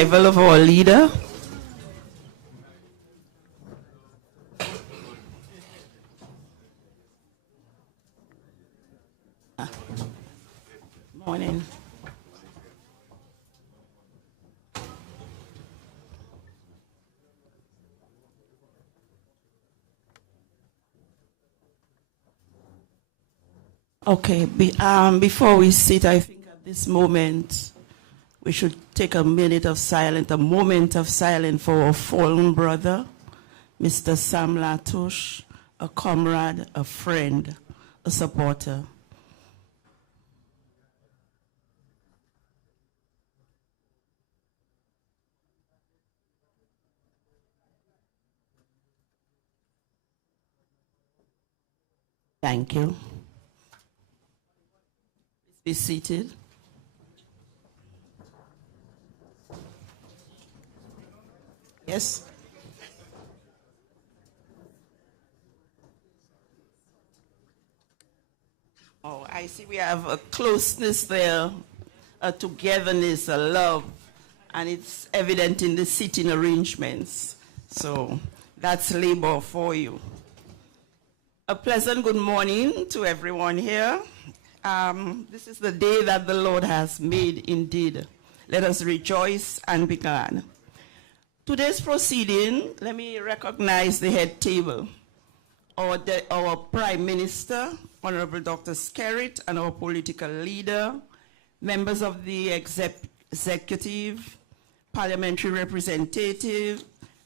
arrival of our leader. Morning. Okay, before we sit, I think at this moment we should take a moment of silence for our fallen brother, Mr. Sam Latouche, a comrade, a friend, a supporter. Thank you. Be seated. Yes. Oh, I see we have a closeness there, a togetherness, a love, and it's evident in the seating arrangements. So that's labor for you. A pleasant good morning to everyone here. This is the day that the Lord has made indeed. Let us rejoice and be glad. Today's proceeding, let me recognize the head table. Our Prime Minister, Honorable Dr. Skerrit, and our political leader, members of the executive, parliamentary representative,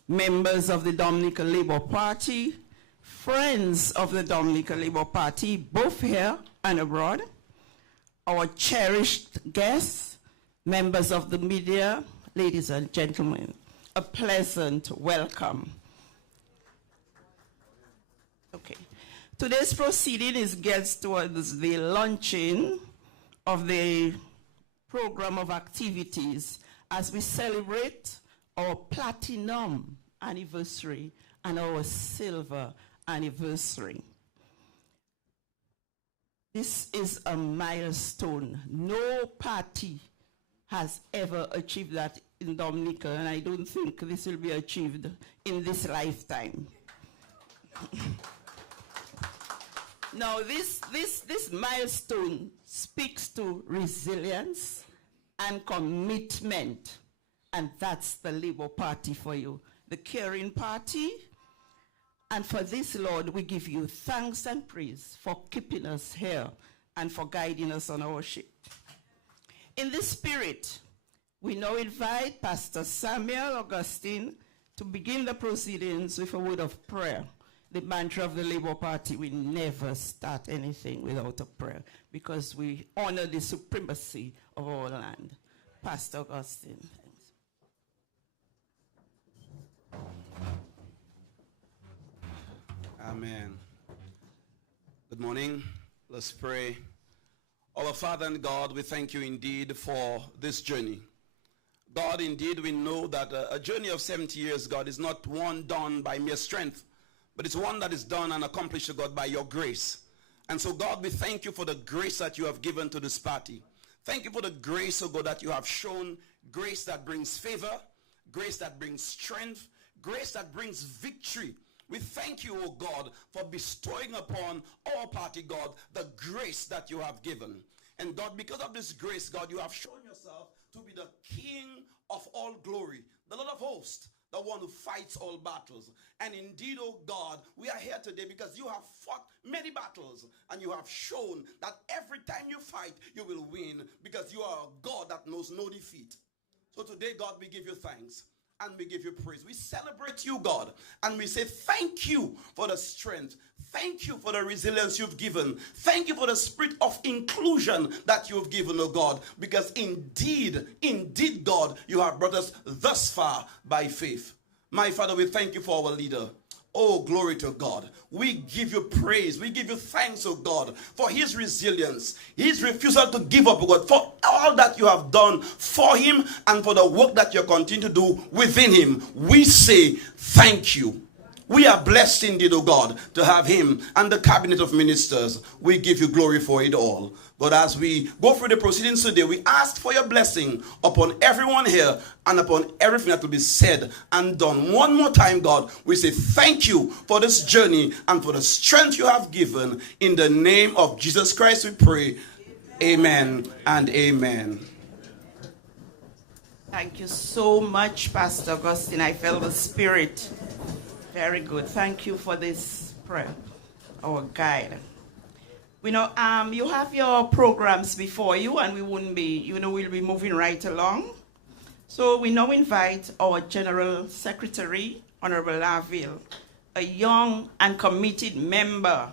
members of the Dominica Labour Party, friends of the Dominica Labour Party, both here and abroad, our cherished guests, members of the media, ladies and gentlemen, a pleasant welcome. Okay. Today's proceeding is geared towards the launching of the program of activities as we celebrate our platinum anniversary and our silver anniversary. This is a milestone. No party has ever achieved that in Dominica, and I don't think this will be achieved in this lifetime. Now, this milestone speaks to resilience and commitment, and that's the Labour Party for you, the caring party. And for this, Lord, we give you thanks and praise for keeping us here and for guiding us on our ship. In this spirit, we now invite Pastor Samuel Augustine to begin the proceedings with a word of prayer. The mantra of the Labour Party: we never start anything without a prayer because we honor the supremacy of our land. Pastor Augustine. Amen. Good morning. Let's pray. Our Father and God, we thank you indeed for this journey. God, indeed, we know that a journey of 70 years, God, is not one done by mere strength, but it's one that is done and accomplished, God, by your grace. And so, God, we thank you for the grace that you have given to this party. Thank you for the grace, oh God, that you have shown, grace that brings favor, grace that brings strength, grace that brings victory. We thank you, oh God, for bestowing upon our party, God, the grace that you have given. And God, because of this grace, God, you have shown yourself to be the King of all glory, the Lord of hosts, the one who fights all battles. And indeed, oh God, we are here today because you have fought many battles, and you have shown that every time you fight, you will win, because you are a God that knows no defeat. So today, God, we give you thanks. And we give you praise. We celebrate you, God, and we say thank you for the strength. Thank you for the resilience you've given. Thank you for the spirit of inclusion that you've given, oh God, because indeed, God, you have brought us thus far by faith. My Father, we thank you for our leader. Oh, glory to God. We give you praise. We give you thanks, oh God, for his resilience, his refusal to give up, oh God, for all that you have done for him and for the work that you continue to do within him. We say thank you. We are blessed indeed, O God, to have him and the cabinet of ministers. We give you glory for it all. But as we go through the proceedings today, we ask for your blessing upon everyone here and upon everything that will be said and done. One more time, God, we say thank you for this journey and for the strength you have given. In the name of Jesus Christ we pray. Amen and amen. Thank you so much, Pastor Augustine. I felt the spirit. Very good. Thank you for this prayer, our guide. We know you have your programs before you, and we wouldn't be, we'll be moving right along. So we now invite our General Secretary, Honorable Laville, a young and committed member,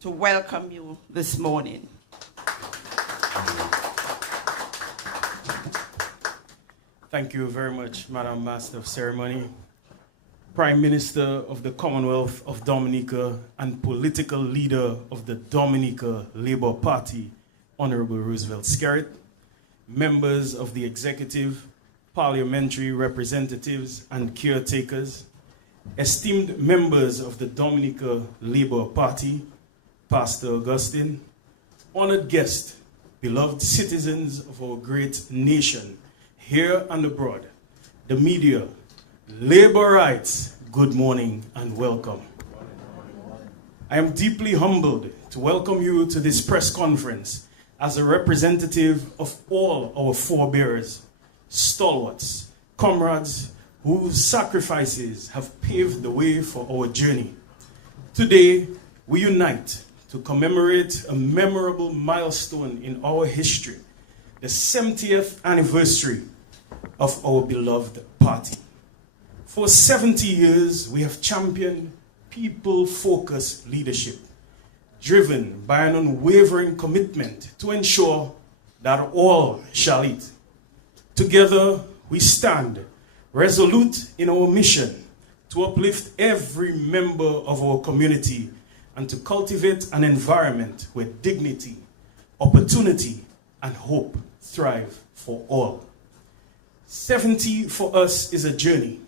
to welcome you this morning. Thank you very much, Madam Master of Ceremony, Prime Minister of the Commonwealth of Dominica and political leader of the Dominica Labour Party, Honorable Roosevelt Skerritt, members of the executive, parliamentary representatives and caretakers, esteemed members of the Dominica Labour Party, Pastor Augustine, honored guests, beloved citizens of our great nation, here and abroad, the media, labor rights, good morning and welcome. I am deeply humbled to welcome you to this press conference as a representative of all our forebears, stalwarts, comrades whose sacrifices have paved the way for our journey. Today, we unite to commemorate a memorable milestone in our history, the 70th anniversary of our beloved party. For 70 years, we have championed people-focused leadership, driven by an unwavering commitment to ensure that all shall eat. Together, we stand resolute in our mission to uplift every member of our community and to cultivate an environment where dignity, opportunity, and hope thrive for all. 70 for us is a journey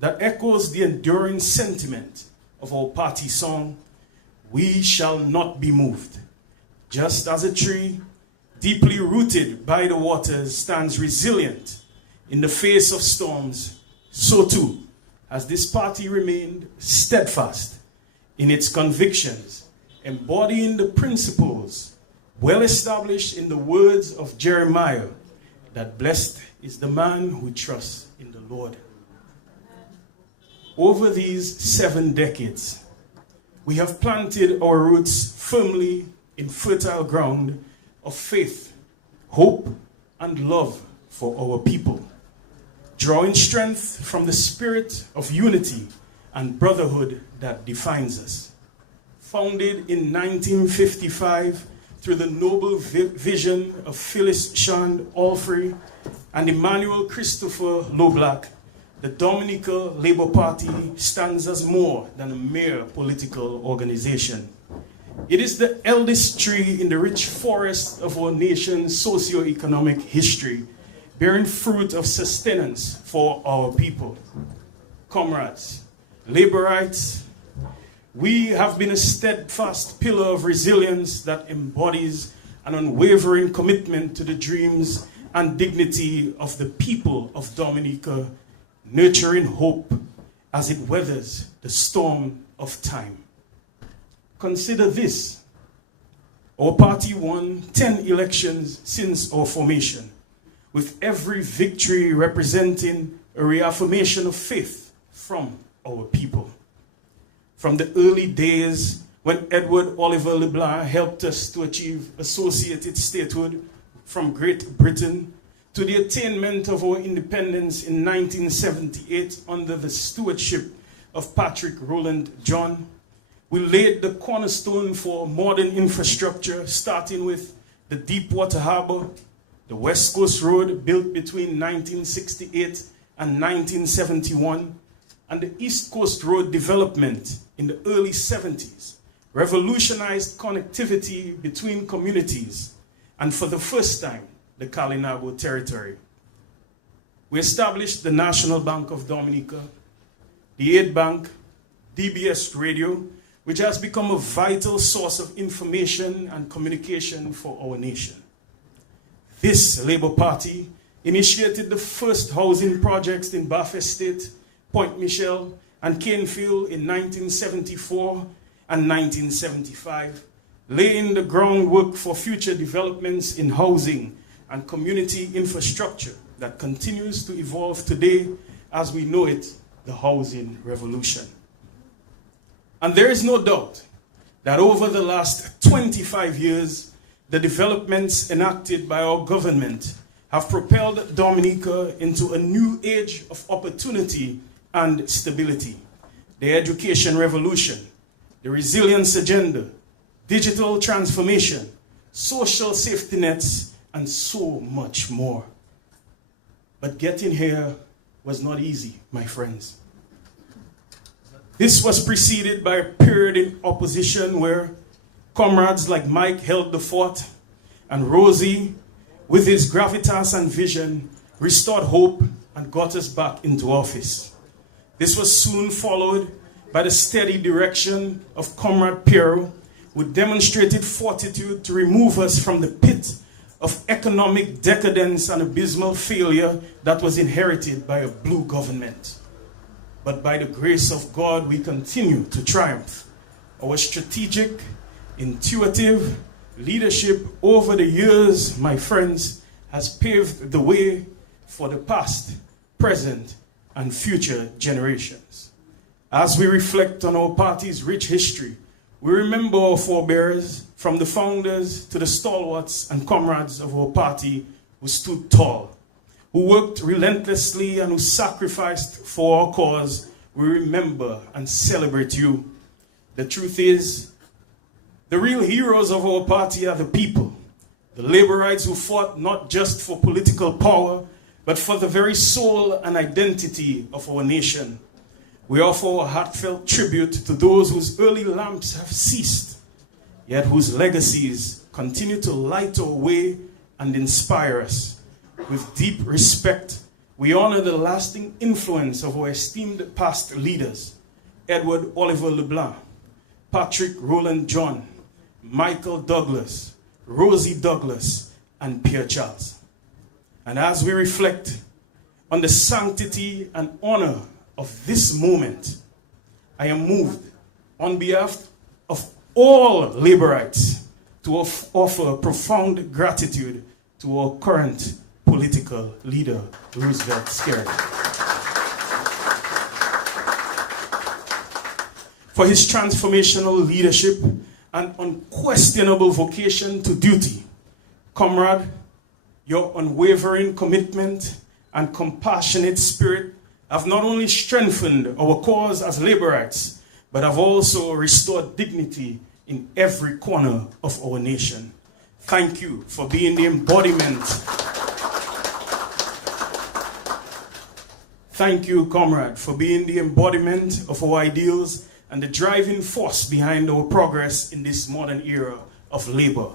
that echoes the enduring sentiment of our party song, "We shall not be moved." Just as a tree deeply rooted by the waters stands resilient in the face of storms, so too has this party remained steadfast in its convictions, embodying the principles well established in the words of Jeremiah, that blessed is the man who trusts in the Lord. Over these 7 decades, we have planted our roots firmly in fertile ground of faith, hope, and love for our people, drawing strength from the spirit of unity and brotherhood that defines us. Founded in 1955 through the noble vision of Phyllis Shand Alfrey and Emmanuel Christopher Loblack, the Dominica Labour Party stands as more than a mere political organization. It is the eldest tree in the rich forest of our nation's socio-economic history, bearing fruit of sustenance for our people. Comrades, laborites, we have been a steadfast pillar of resilience that embodies an unwavering commitment to the dreams and dignity of the people of Dominica, nurturing hope as it weathers the storm of time. Consider this: our party won 10 elections since our formation, with every victory representing a reaffirmation of faith from our people. From the early days when Edward Oliver LeBlanc helped us to achieve associated statehood from Great Britain, to the attainment of our independence in 1978 under the stewardship of Patrick Rowland John, we laid the cornerstone for modern infrastructure, starting with the Deepwater Harbor, the West Coast Road built between 1968 and 1971, and the East Coast Road development in the early 70s revolutionized connectivity between communities, and for the first time, the Kalinabo territory. We established the National Bank of Dominica, the Aid Bank, DBS Radio, which has become a vital source of information and communication for our nation. This Labour Party initiated the first housing projects in Bath Estate, Point Michel, and Canefield in 1974 and 1975, laying the groundwork for future developments in housing and community infrastructure that continues to evolve today as we know it, the housing revolution. And there is no doubt that over the last 25 years, the developments enacted by our government have propelled Dominica into a new age of opportunity and stability. The education revolution, the resilience agenda, digital transformation, social safety nets, and so much more. But getting here was not easy, my friends. This was preceded by a period in opposition where comrades like Mike held the fort, and Rosie, with his gravitas and vision, restored hope and got us back into office. This was soon followed by the steady direction of Comrade Piero, who demonstrated fortitude to remove us from the pit of economic decadence and abysmal failure that was inherited by a blue government. But by the grace of God, we continue to triumph. Our strategic, intuitive leadership over the years, my friends, has paved the way for the past, present, and future generations. As we reflect on our party's rich history, we remember our forebears, from the founders to the stalwarts and comrades of our party who stood tall, who worked relentlessly and who sacrificed for our cause. We remember and celebrate you. The truth is, the real heroes of our party are the people, the laborites who fought not just for political power, but for the very soul and identity of our nation. We offer a heartfelt tribute to those whose early lamps have ceased, yet whose legacies continue to light our way and inspire us. With deep respect, we honor the lasting influence of our esteemed past leaders, Edward Oliver LeBlanc, Patrick Roland John, Michael Douglas, Rosie Douglas, and Pierre Charles. And as we reflect on the sanctity and honor of this moment, I am moved on behalf of all laborites to offer profound gratitude to our current political leader, Roosevelt Skerry, for his transformational leadership and unquestionable vocation to duty. Comrade, your unwavering commitment and compassionate spirit have not only strengthened our cause as laborites, but have also restored dignity in every corner of our nation. Thank you for being the embodiment. Thank you, comrade, for being the embodiment of our ideals and the driving force behind our progress in this modern era of labor.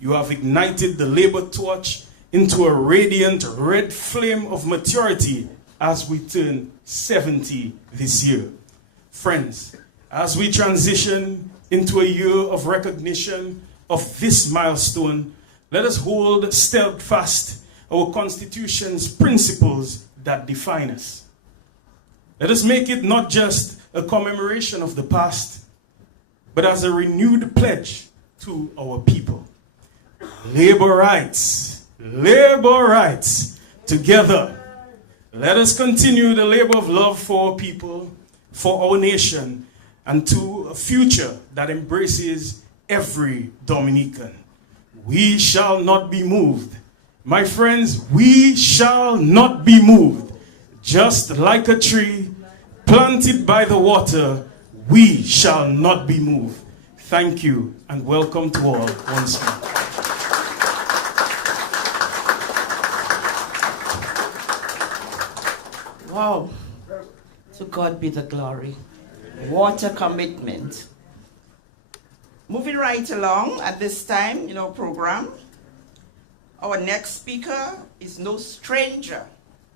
You have ignited the labor torch into a radiant red flame of maturity as we turn 70 this year. Friends, as we transition into a year of recognition of this milestone, let us hold steadfast our Constitution's principles that define us. Let us make it not just a commemoration of the past, but as a renewed pledge to our people. Labor rights, together. Let us continue the labor of love for our people, for our nation, and to a future that embraces every Dominican. We shall not be moved. My friends, we shall not be moved. Just like a tree planted by the water, we shall not be moved. Thank you, and welcome to all once more. Wow. To God be the glory. What a commitment. Moving right along at this time in our program, our next speaker is no stranger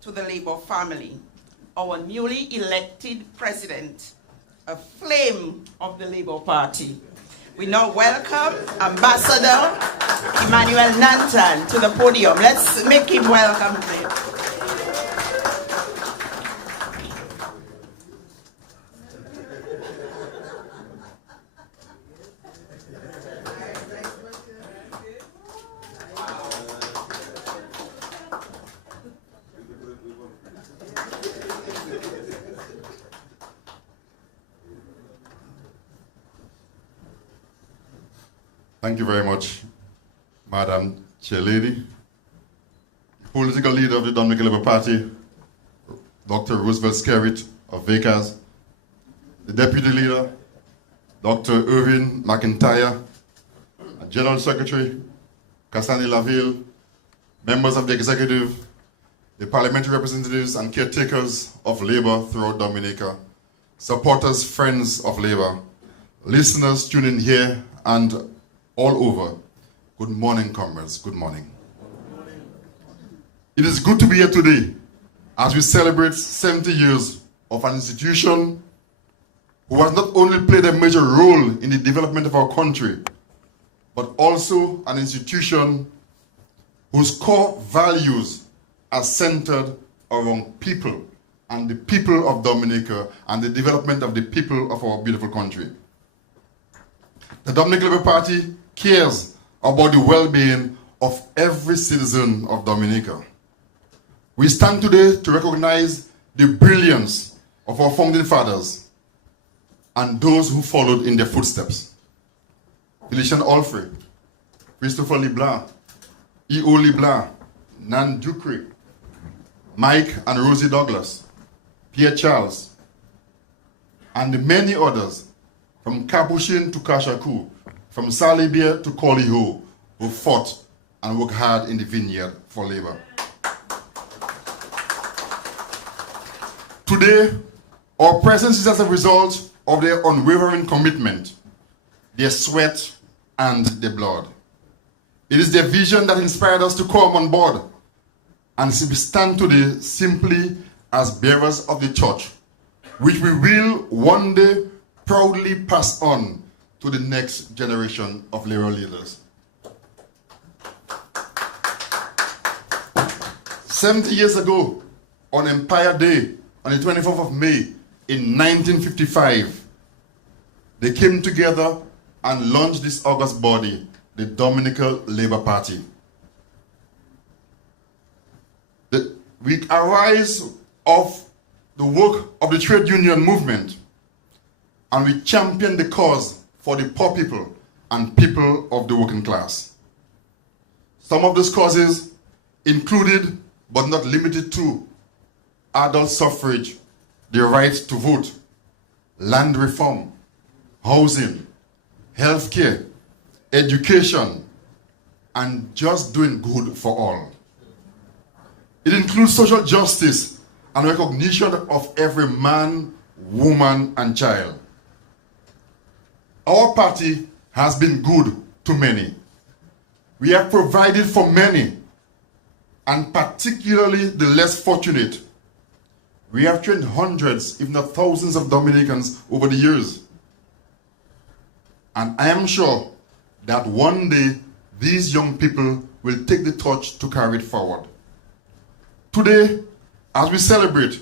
to the Labour family, our newly elected president, a flame of the Labour Party. We now welcome Ambassador Emmanuel Nantan to the podium. Let's make him welcome. Thank you very much, Madam Chairlady. Political leader of the Dominica Labour Party, Dr. Roosevelt Skerritt of VECAS, the deputy leader, Dr. Irvin McIntyre, General Secretary, Cassandra Laville, members of the executive, the parliamentary representatives and caretakers of Labour throughout Dominica, supporters, friends of Labour, listeners tuning here and all over. Good morning, comrades. Good morning. It is good to be here today as we celebrate 70 years of an institution who has not only played a major role in the development of our country, but also an institution whose core values are centered around people and the people of Dominica and the development of the people of our beautiful country. The Dominica Labour Party cares about the well-being of every citizen of Dominica. We stand today to recognize the brilliance of our founding fathers and those who followed in their footsteps. Felician Alfrey, Christopher LeBlanc, E.O. LeBlanc, Nan Ducre, Mike and Rosie Douglas, Pierre Charles, and the many others from Capuchin to Kashaku, from Salibia to Koliho, who fought and worked hard in the vineyard for Labour. Today, our presence is as a result of their unwavering commitment, their sweat, and their blood. It is their vision that inspired us to come on board, and we stand today simply as bearers of the torch, which we will one day proudly pass on to the next generation of Labour leaders. 70 years ago, on Empire Day, on the 24th of May, in 1955, they came together and launched this august body, the Dominica Labour Party. We arise of the work of the trade union movement, and we champion the cause for the poor people and people of the working class. Some of those causes included, but not limited to, adult suffrage, the right to vote, land reform, housing, healthcare, education, and just doing good for all. It includes social justice and recognition of every man, woman, and child. Our party has been good to many. We have provided for many, and particularly the less fortunate. We have trained hundreds, if not thousands, of Dominicans over the years. And I am sure that one day these young people will take the torch to carry it forward. Today, as we celebrate,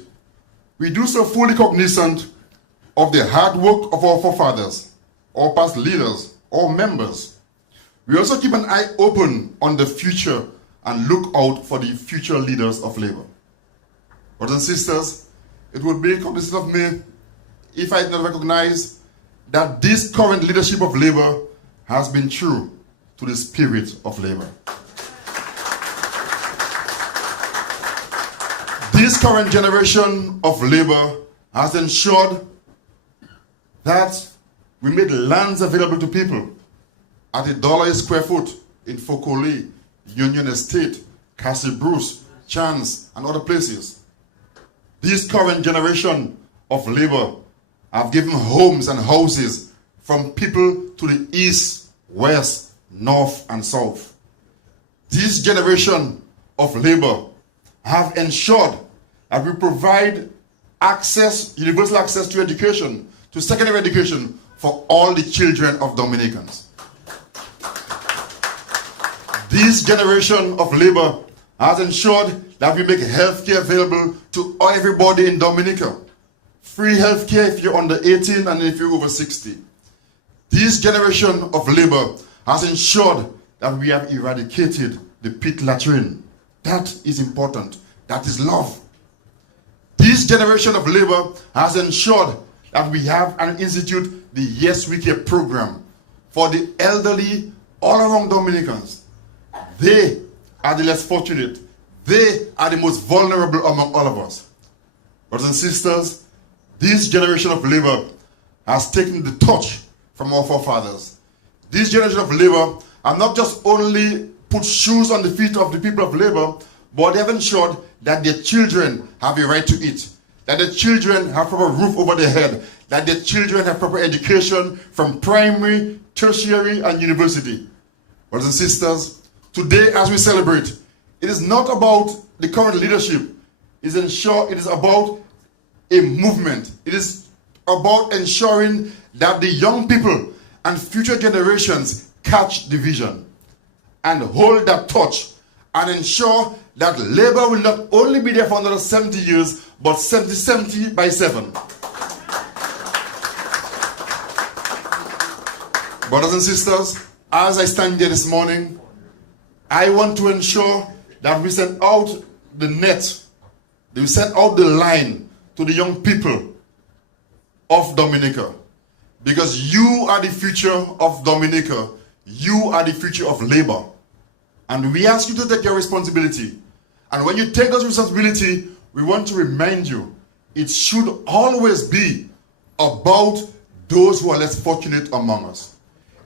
we do so fully cognizant of the hard work of our forefathers, our past leaders, our members. We also keep an eye open on the future and look out for the future leaders of Labour. Brothers and sisters, it would be cognizant of me if I did not recognize that this current leadership of Labour has been true to the spirit of Labour. This current generation of Labour has ensured that we made lands available to people at $1 a square foot in Fokole, Union Estate, Castle Bruce, Chance, and other places. This current generation of Labour have given homes and houses from people to the east, west, north, and south. This generation of Labour have ensured that we provide access, universal access to education to secondary education for all the children of Dominicans. This generation of labor has ensured that we make healthcare available to everybody in Dominica. Free healthcare if you're under 18 and if you're over 60. This generation of labor has ensured that we have eradicated the pit latrine. That is important. That is love. This generation of labor has ensured that we have and institute the Yes We Care program for the elderly all around Dominicans. They are the less fortunate. They are the most vulnerable among all of us. Brothers and sisters, this generation of labor has taken the torch from our forefathers. This generation of labor have not just only put shoes on the feet of the people of labor, but they have ensured that their children have a right to eat, that their children have proper roof over their head, that their children have proper education from primary, tertiary, and university. Brothers and sisters, today as we celebrate, it is not about the current leadership. It is about a movement. It is about ensuring that the young people and future generations catch the vision and hold that torch and ensure that labor will not only be there for another 70 years, but 70 by 7. Brothers and sisters, as I stand here this morning, I want to ensure that we send out the net, we send out the line to the young people of Dominica. Because you are the future of Dominica. You are the future of labor. And we ask you to take your responsibility. And when you take those responsibility, we want to remind you, it should always be about those who are less fortunate among us.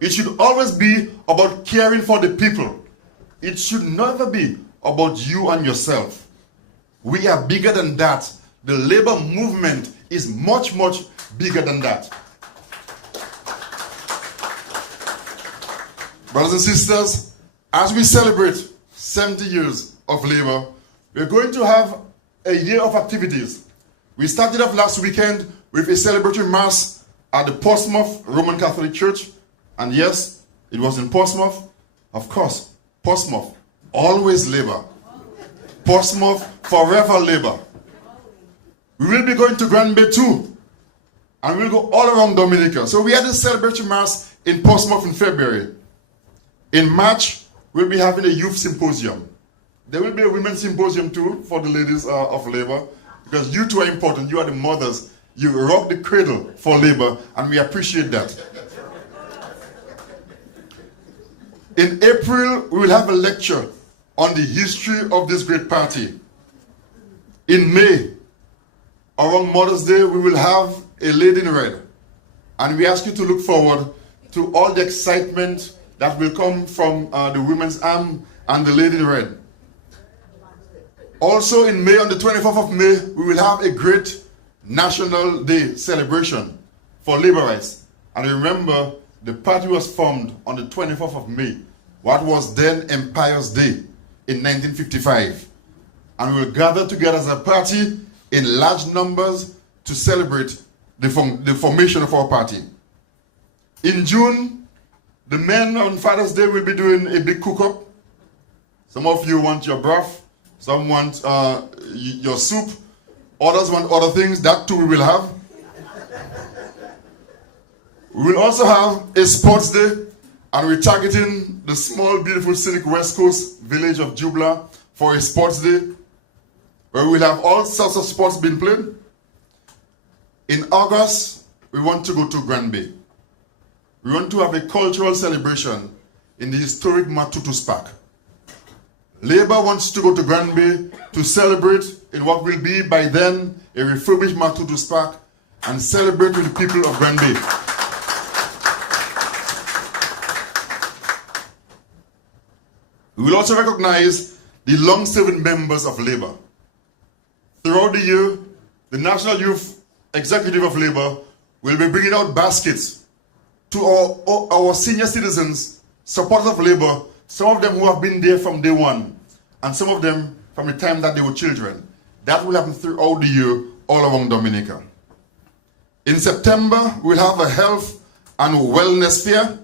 It should always be about caring for the people. It should never be about you and yourself. We are bigger than that. The labor movement is much, much bigger than that. Brothers and sisters, as we celebrate 70 years of labor, we're going to have a year of activities. We started off last weekend with a celebratory mass at the Portsmouth Roman Catholic Church. And yes, it was in Portsmouth. Of course, Portsmouth, always labor. Portsmouth, forever labor. We will be going to Grand Bay too. And we'll go all around Dominica. So we had a celebratory mass in Portsmouth in February. In March, we'll be having a youth symposium. There will be a women's symposium too for the ladies of labor, because you two are important. You are the mothers. You rock the cradle for labor, and we appreciate that. In April, we will have a lecture on the history of this great party. In May, around Mother's Day, we will have a Lady in Red. And we ask you to look forward to all the excitement that will come from the Women's Arm and the Lady in Red. Also in May, on the 24th of May, we will have a great National Day celebration for labor rights. And remember, the party was formed on the 24th of May, what was then Empire's Day in 1955. And we will gather together as a party in large numbers to celebrate the formation of our party. In June, the men on Father's Day will be doing a big cook-up. Some of you want your broth, some want your soup, others want other things. That too we will have. We will also have a sports day, and we're targeting the small, beautiful, scenic West Coast village of Jubla for a sports day, where we'll have all sorts of sports being played. In August, we want to go to Grand Bay. We want to have a cultural celebration in the historic Matutus Park. Labor wants to go to Grand Bay to celebrate in what will be by then a refurbished Matutus Park and celebrate with the people of Grand Bay. We will also recognize the long-serving members of labor. Throughout the year, the National Youth Executive of Labor will be bringing out baskets to our senior citizens, supporters of labor, some of them who have been there from day one, and some of them from the time that they were children. That will happen throughout the year all around Dominica. In September, we'll have a health and wellness fair.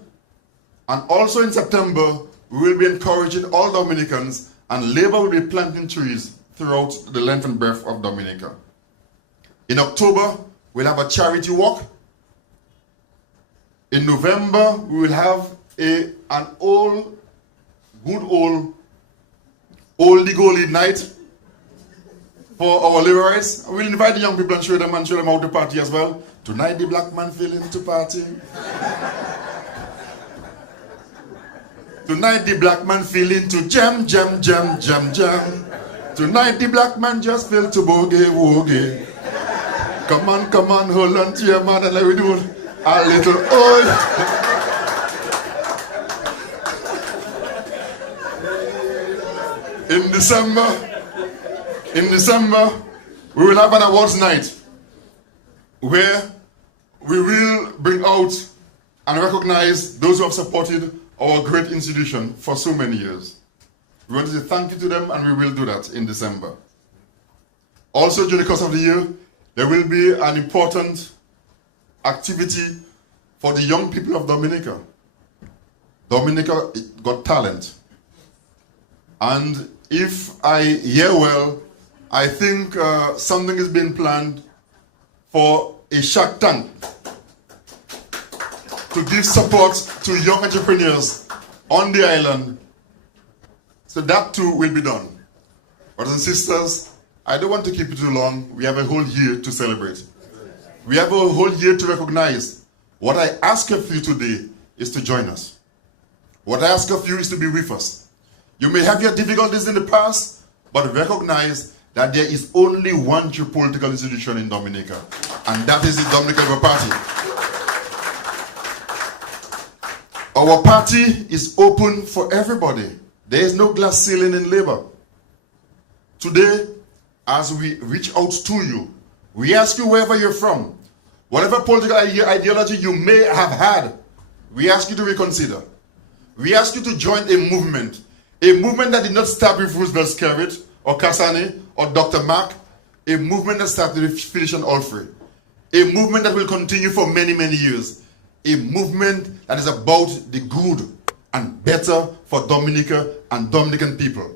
And also in September, we will be encouraging all Dominicans, and Labour will be planting trees throughout the length and breadth of Dominica. In October, we'll have a charity walk. In November, we will have an good old oldie-goldie night for our Labour rights. We'll invite the young people and show them how to party as well. Tonight the black man feeling to party. Tonight the black man feeling to jam, jam, jam, jam, jam. Tonight the black man just feel to boogie, woogie. Come on, hold on to your man and let me do a little oil. In December, we will have an awards night where we will bring out and recognize those who have supported our great institution for so many years. We want to say thank you to them, and we will do that in December. Also, during the course of the year, there will be an important activity for the young people of Dominica. Dominica got talent. And if I hear well, I think something is being planned for a Shark Tank to give support to young entrepreneurs on the island. So that too will be done. Brothers and sisters, I don't want to keep it too long. We have a whole year to celebrate. We have a whole year to recognize. What I ask of you today is to join us. What I ask of you is to be with us. You may have your difficulties in the past, but recognize that there is only one true political institution in Dominica, and that is the Dominica Labour Party. Our party is open for everybody. There is no glass ceiling in Labour. Today, as we reach out to you, we ask you wherever you're from, whatever political ideology you may have had, we ask you to reconsider. We ask you to join a movement that did not start with Roosevelt Skerritt or Kasane or Dr. Mark, a movement that started with Felician Alfrey, a movement that will continue for many, many years, a movement that is about the good and better for Dominica and Dominican people.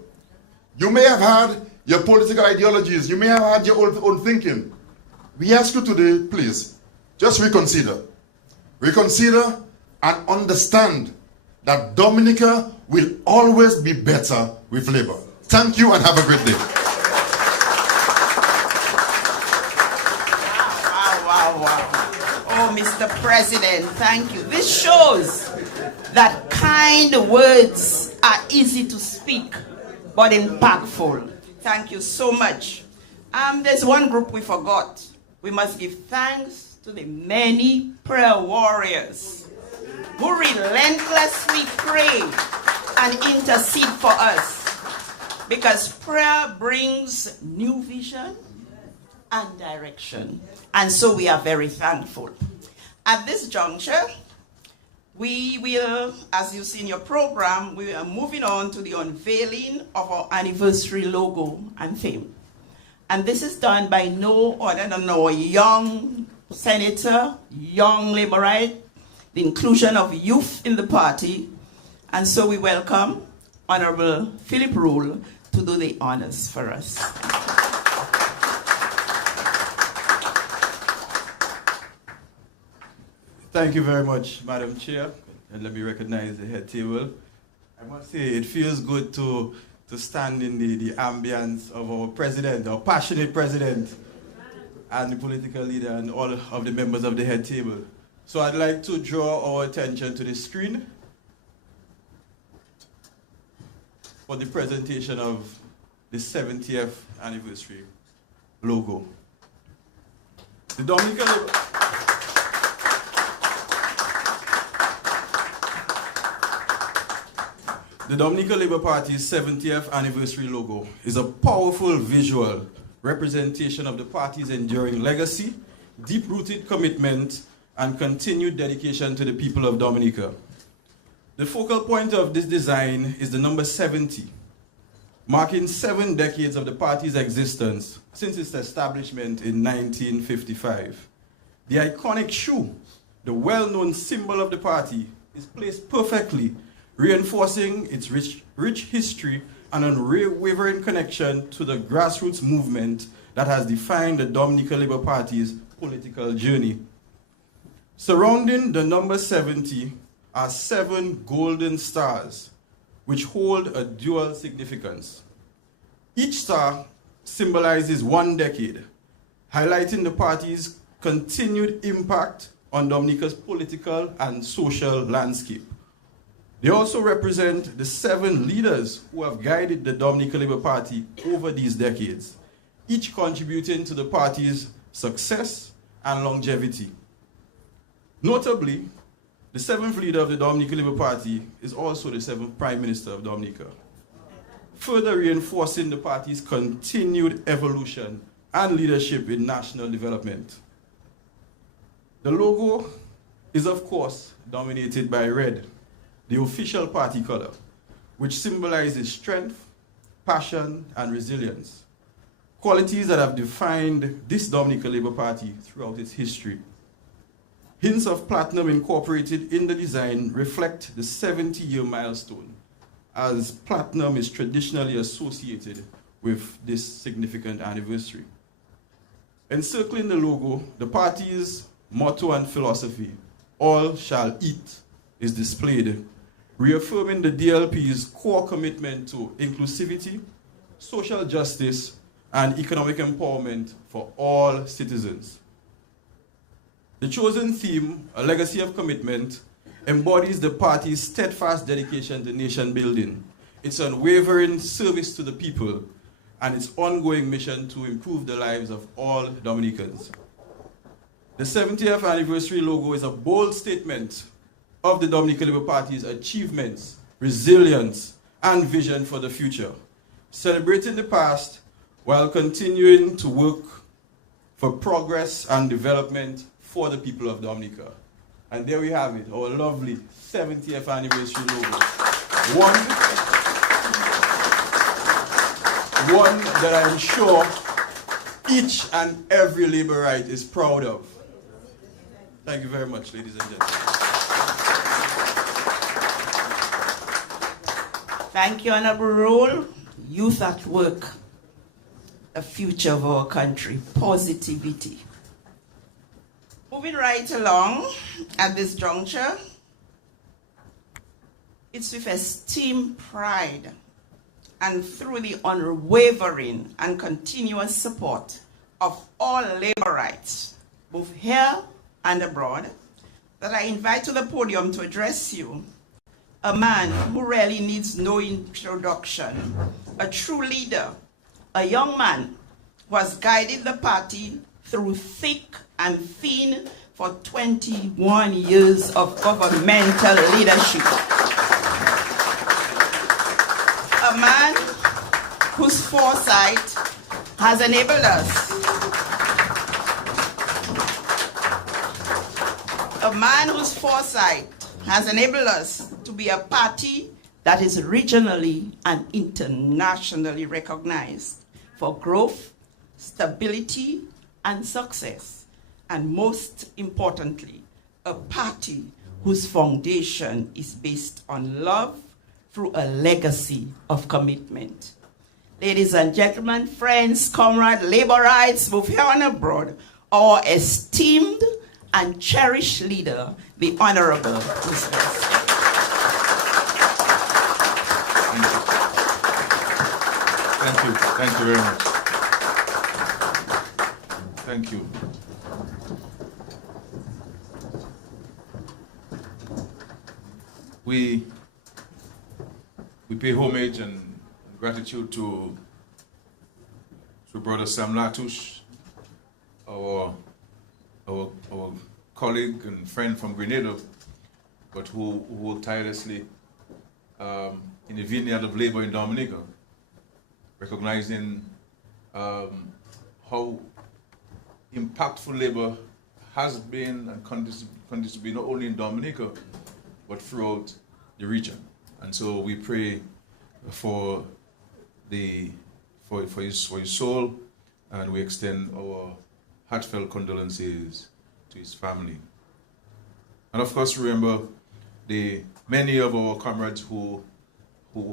You may have had your political ideologies, you may have had your own thinking. We ask you today, please, just reconsider. Reconsider and understand that Dominica will always be better with Labour. Thank you and have a great day. Wow. Oh, Mr. President, thank you. This shows that kind words are easy to speak, but impactful. Thank you so much. There's one group we forgot. We must give thanks to the many prayer warriors who relentlessly pray and intercede for us, because prayer brings new vision and direction, and so we are very thankful. At this juncture, we will, as you see in your program, we are moving on to the unveiling of our anniversary logo and theme. And this is done by no other than our young senator, young Labourite, the inclusion of youth in the party. And so we welcome Honorable Philip Rule to do the honors for us. Thank you very much, Madam Chair. And let me recognize the head table. I must say, it feels good to stand in the ambience of our president, our passionate president, and the political leader, and all of the members of the head table. So I'd like to draw our attention to the screen for the presentation of the 70th anniversary logo. The Dominica Labour Party's 70th anniversary logo is a powerful visual representation of the party's enduring legacy, deep-rooted commitment, and continued dedication to the people of Dominica. The focal point of this design is the number 70, marking 7 decades of the party's existence since its establishment in 1955. The iconic shoe, the well-known symbol of the party, is placed perfectly, reinforcing its rich history and unwavering connection to the grassroots movement that has defined the Dominica Labour Party's political journey. Surrounding the number 70 are 7 golden stars, which hold a dual significance. Each star symbolizes 1 decade, highlighting the party's continued impact on Dominica's political and social landscape. They also represent the 7 leaders who have guided the Dominica Labour Party over these decades, each contributing to the party's success and longevity. Notably, the 7th leader of the Dominica Labour Party is also the 7th Prime Minister of Dominica, further reinforcing the party's continued evolution and leadership in national development. The logo is, of course, dominated by red, the official party color, which symbolizes strength, passion, and resilience, qualities that have defined this Dominica Labour Party throughout its history. Hints of platinum incorporated in the design reflect the 70-year milestone, as platinum is traditionally associated with this significant anniversary. Encircling the logo, the party's motto and philosophy, "All shall eat," is displayed, reaffirming the DLP's core commitment to inclusivity, social justice, and economic empowerment for all citizens. The chosen theme, "A Legacy of Commitment," embodies the party's steadfast dedication to nation building, its unwavering service to the people, and its ongoing mission to improve the lives of all Dominicans. The 70th anniversary logo is a bold statement of the Dominica Labour Party's achievements, resilience, and vision for the future, celebrating the past while continuing to work for progress and development for the people of Dominica. And there we have it, our lovely 70th anniversary logo. One that I'm sure each and every Labourite is proud of. Thank you very much, ladies and gentlemen. Thank you, Honorable Rule. Youth at work, the future of our country, positivity. Moving right along at this juncture, it's with esteemed pride and through the unwavering and continuous support of all Labourites, both here and abroad, that I invite to the podium to address you a man who really needs no introduction, a true leader, a young man who has guided the party through thick and thin for 21 years of governmental leadership. A man whose foresight has enabled us. A man whose foresight has enabled us to be a party that is regionally and internationally recognized for growth, stability, and success. And most importantly, a party whose foundation is based on love through a legacy of commitment. Ladies and gentlemen, friends, comrades, Labourites, both here and abroad, our esteemed and cherished leader, the Honorable Mr. Thank you very much. Thank you. We pay homage and gratitude to Brother Sam Latouche, our colleague and friend from Grenada, but who worked tirelessly in the vineyard of labor in Dominica, recognizing how impactful labor has been and continues to be not only in Dominica, but throughout the region. And so we pray for his soul, and we extend our heartfelt condolences to his family. And of course, remember the many of our comrades who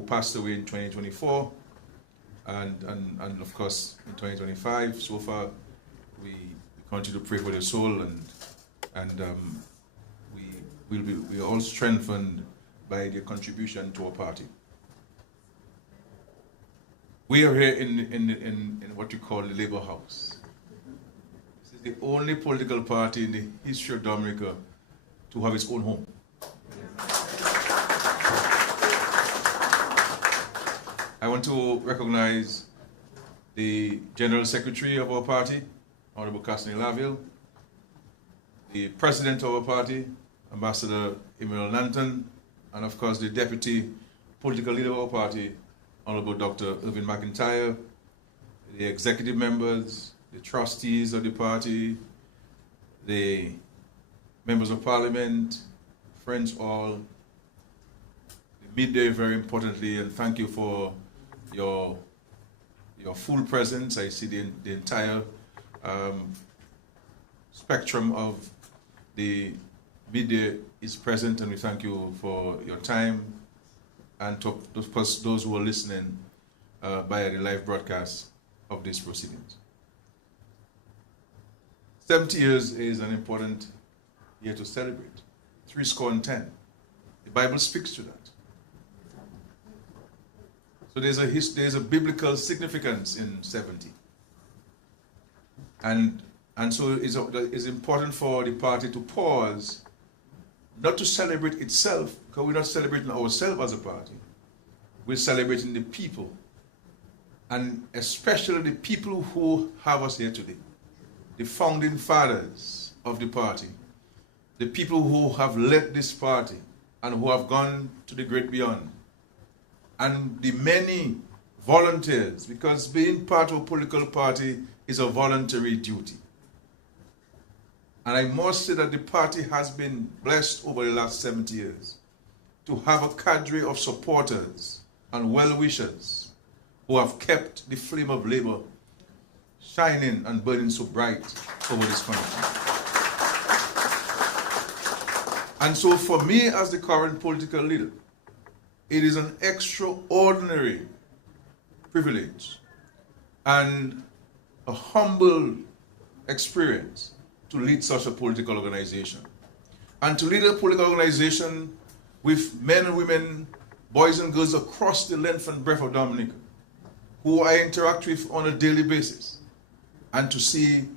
passed away in 2024, and of course in 2025. So far, we continue to pray for their soul, and we are all strengthened by their contribution to our party. We are here in what we call the Labour House. This is the only political party in the history of Dominica to have its own home. I want to recognize the General Secretary of our party, Honorable Cassini Laville, the President of our party, Ambassador Emmanuel Nanton, and of course the Deputy Political Leader of our party, Honorable Dr. Irvin McIntyre, the executive members, the trustees of the party, the members of parliament, friends all, the midday very importantly, and thank you for your full presence. I see the entire spectrum of the midday is present, and we thank you for your time, and to of course those who are listening via the live broadcast of these proceedings. 70 years is an important year to celebrate. 70. The Bible speaks to that. So there's a biblical significance in 70. And so it's important for the party to pause, not to celebrate itself, because we're not celebrating ourselves as a party. We're celebrating the people, and especially the people who have us here today, the founding fathers of the party, the people who have led this party and who have gone to the great beyond, and the many volunteers, because being part of a political party is a voluntary duty. And I must say that the party has been blessed over the last 70 years to have a cadre of supporters and well-wishers who have kept the flame of labor shining and burning so bright over this country. And so for me as the current political leader, it is an extraordinary privilege and a humble experience to lead such a political organization. And to lead a political organization with men and women, boys and girls across the length and breadth of Dominica, who I interact with on a daily basis, and to see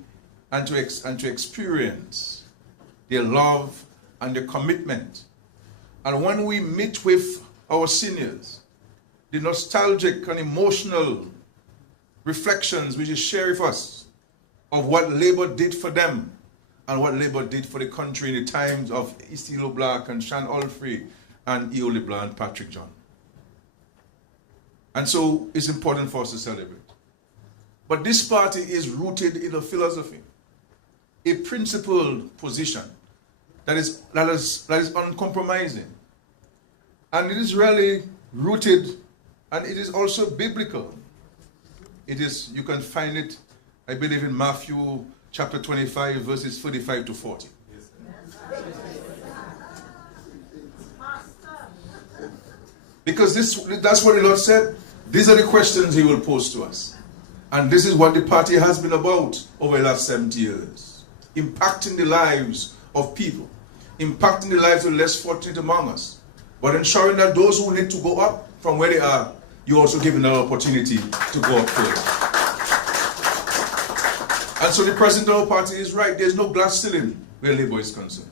and to experience their love and their commitment. And when we meet with our seniors, the nostalgic and emotional reflections which is shared with us of what Labour did for them and what Labour did for the country in the times of Istilo Black and Shan Alfrey and Eo LeBlanc and Patrick John. And so it's important for us to celebrate. But this party is rooted in a philosophy, a principled position that is uncompromising. And it is really rooted, and it is also biblical. It is, you can find it, I believe, in Matthew chapter 25, verses 35 to 40. Because that's what the Lord said. These are the questions he will pose to us. And this is what the party has been about over the last 70 years. Impacting the lives of people. Impacting the lives of the less fortunate among us. But ensuring that those who need to go up from where they are, you also give them an opportunity to go up further. And so the president of our party is right. There's no glass ceiling where Labour is concerned.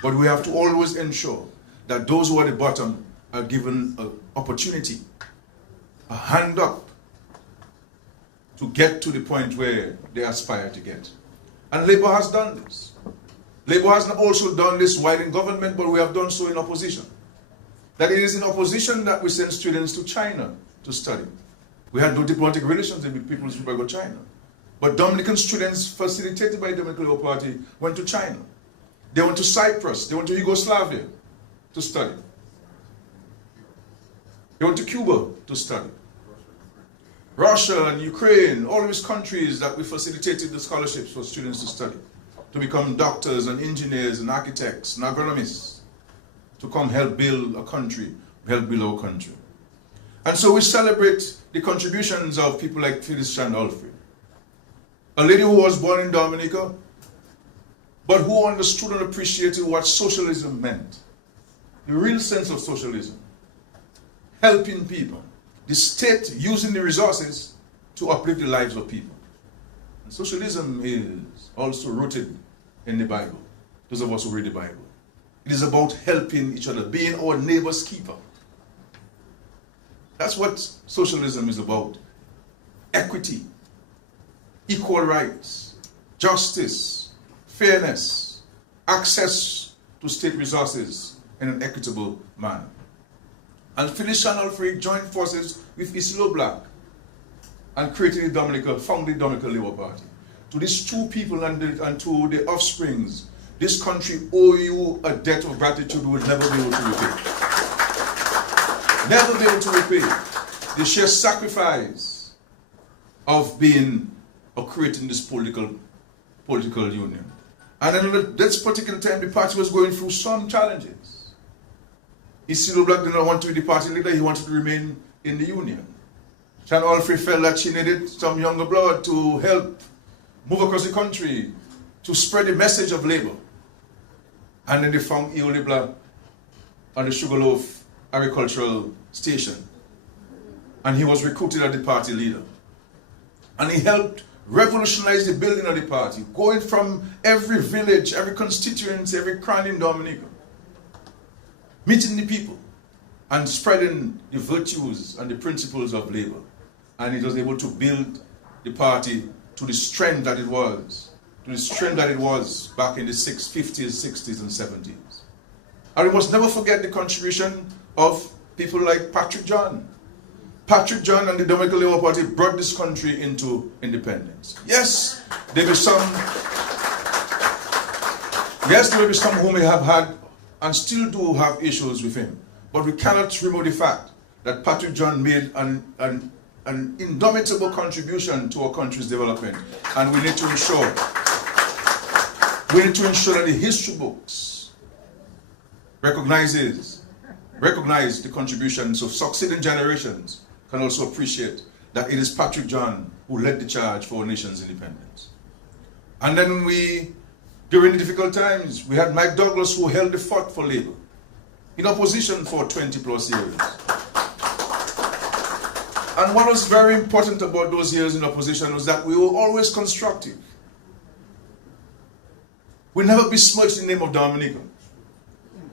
But we have to always ensure that those who are at the bottom are given an opportunity, a hand up, to get to the point where they aspire to get. And Labour has done this. Labour has also done this while in government, but we have done so in opposition. That it is in opposition that we send students to China to study. We had no diplomatic relations with People's Republic of China. But Dominican students facilitated by the Dominican Labour Party went to China. They went to Cyprus. They went to Yugoslavia to study. They went to Cuba to study. Russia and Ukraine, all these countries that we facilitated the scholarships for students to study. to become doctors and engineers and architects and agronomists to come help build a country, help build our country. And so we celebrate the contributions of people like Phyllis Alfred, a lady who was born in Dominica, but who understood and appreciated what socialism meant, the real sense of socialism, helping people, the state using the resources to uplift the lives of people. And socialism is also rooted in the Bible, those of us who read the Bible. It is about helping each other, being our neighbor's keeper. That's what socialism is about. Equity, equal rights, justice, fairness, access to state resources in an equitable manner. And Phyllis Alfred joined forces with Islo Black and created the Dominica, founded the Dominica Labour Party. To these two people and to the offsprings, this country owe you a debt of gratitude we will never be able to repay. Never be able to repay the sheer sacrifice of being or creating this political union. And then at this particular time, the party was going through some challenges. Isidro Black did not want to be the party leader, he wanted to remain in the union. Shan Alfred felt that she needed some younger blood to help move across the country, to spread the message of labor. And then they found Iole Black on the Sugarloaf Agricultural Station. And he was recruited as the party leader. And he helped revolutionize the building of the party, going from every village, every constituency, every cran in Dominica, meeting the people and spreading the virtues and the principles of labor. And he was able to build the party to the strength that it was, back in the 50s, 60s, and 70s. And we must never forget the contribution of people like Patrick John. Patrick John and the Dominica Labour Party brought this country into independence. Yes, there may be some who may have had and still do have issues with him. But we cannot remove the fact that Patrick John made an indomitable contribution to our country's development. And we need to ensure that the history books recognize the contributions of succeeding generations can also appreciate that it is Patrick John who led the charge for our nation's independence. And then during the difficult times, we had Mike Douglas who held the fort for labor in opposition for 20 plus years. And what was very important about those years in opposition was that we were always constructive. We never besmirched the name of Dominica.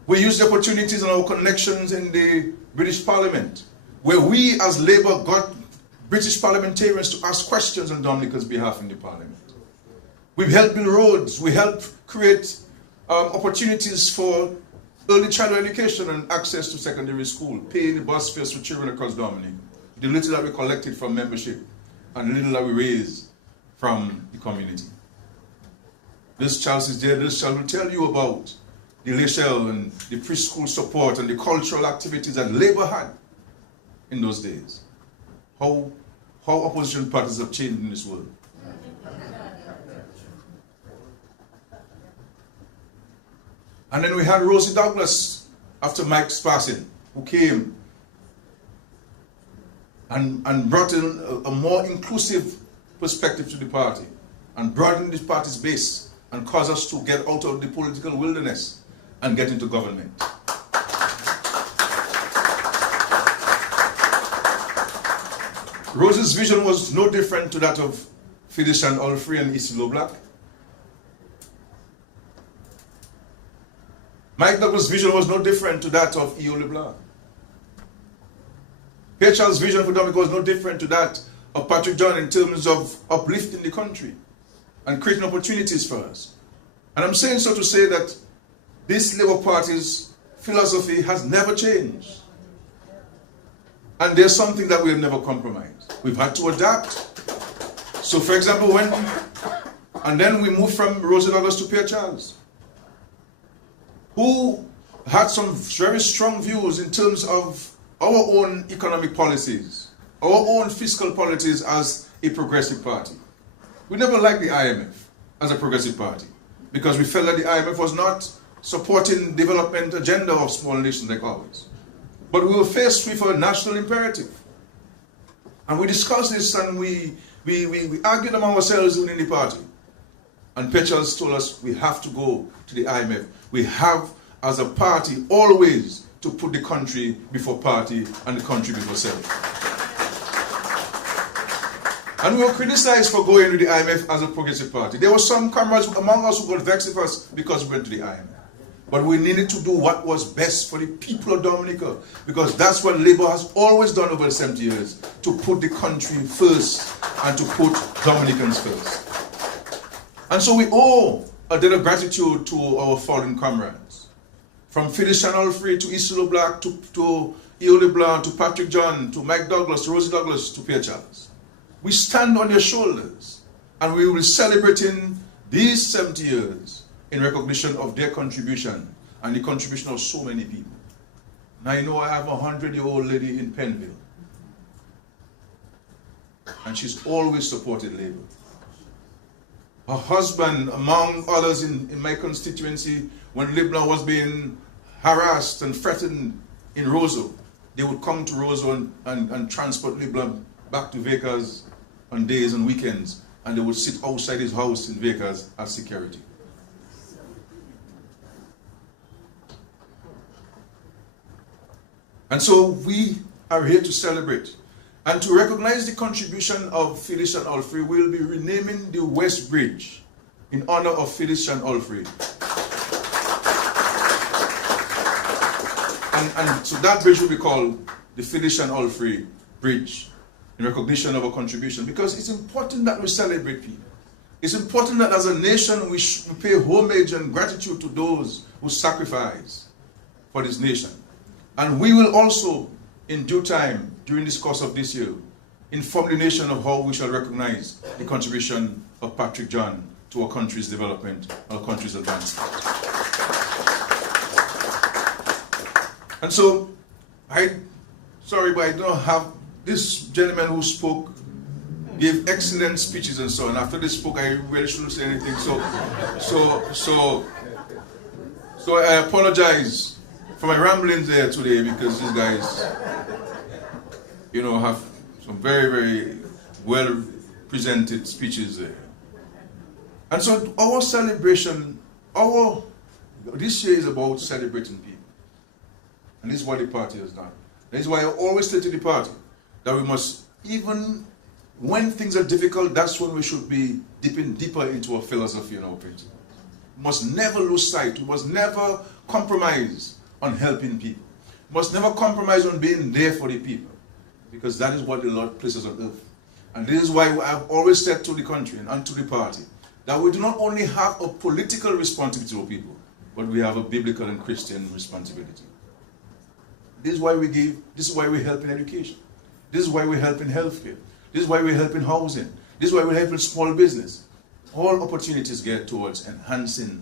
We used the opportunities and our connections in the British Parliament, where we as Labour got British parliamentarians to ask questions on Dominica's behalf in the Parliament. We've helped build roads, we helped create opportunities for early childhood education and access to secondary school, paying the bus fares for children across Dominica. The little that we collected from membership and the little that we raised from the community. This child is there, this child will tell you about the Lechelle and the preschool support and the cultural activities that Labour had in those days. How opposition parties have changed in this world. And then we had Rosie Douglas after Mike's passing, who came and brought in a more inclusive perspective to the party and broadened the party's base and caused us to get out of the political wilderness and get into government. Rosie's vision was no different to that of Phyllis Alfred and Islo Black. Mike Douglas' vision was no different to that of Iole Black. Pierre Charles' vision for Dominica was no different to that of Patrick John in terms of uplifting the country and creating opportunities for us. And I'm saying so to say that this Labour Party's philosophy has never changed. And there's something that we have never compromised. We've had to adapt. So for example, and then we moved from Rosie Douglas to Pierre Charles, who had some very strong views in terms of our own economic policies, our own fiscal policies as a progressive party. We never liked the IMF as a progressive party. because we felt that the IMF was not supporting development agenda of small nations like ours. But we were faced with a national imperative. And we discussed this and we argued among ourselves within the party. And Petros told us we have to go to the IMF. We have, as a party, always to put the country before party and the country before self. And we were criticized for going to the IMF as a progressive party. There were some comrades among us who got vexed with us because we went to the IMF. But we needed to do what was best for the people of Dominica, because that's what Labour has always done over the 70 years, to put the country first and to put Dominicans first. And so we owe a debt of gratitude to our fallen comrades. From Phyllis Chanolfrey to Isidore Black to Eole Blanc to Patrick John to Mike Douglas to Rosie Douglas to Pierre Charles. We stand on their shoulders and we will be celebrating these 70 years in recognition of their contribution and the contribution of so many people. Now you know I have a 100-year-old lady in Penville and she's always supported Labour. Her husband, among others in my constituency, when Libna was being harassed and threatened in Roseau, they would come to Roseau and transport Libna back to Vekas on days and weekends, and they would sit outside his house in Vekas as security. And so we are here to celebrate. And to recognize the contribution of Phyllis Chanolfrey, we'll be renaming the West Bridge in honor of Phyllis Chanolfrey. And so that bridge will be called the Phyllis Chanolfrey Bridge in recognition of our contribution, because it's important that we celebrate people. It's important that as a nation we pay homage and gratitude to those who sacrifice for this nation. And we will also, in due time, during this course of this year, inform the nation of how we shall recognize the contribution of Patrick John to our country's development, our country's advancement. And so, sorry, but I don't have, this gentleman who spoke gave excellent speeches and so on. After they spoke, I really shouldn't say anything. So I apologize for my ramblings there today, because these guys, you know, have some very, very well presented speeches there. And so our celebration, this year is about celebrating people. And this is what the party has done. This is why I always say to the party that we must, even when things are difficult, that's when we should be dipping deeper into our philosophy and our principle. We must never lose sight. We must never compromise on helping people. We must never compromise on being there for the people, because that is what the Lord places on earth. And this is why I've always said to the country and to the party that we do not only have a political responsibility to people, but we have a biblical and Christian responsibility. This is why we give, this is why we help in education. This is why we help in healthcare. This is why we help in housing. This is why we help in small business. All opportunities get towards enhancing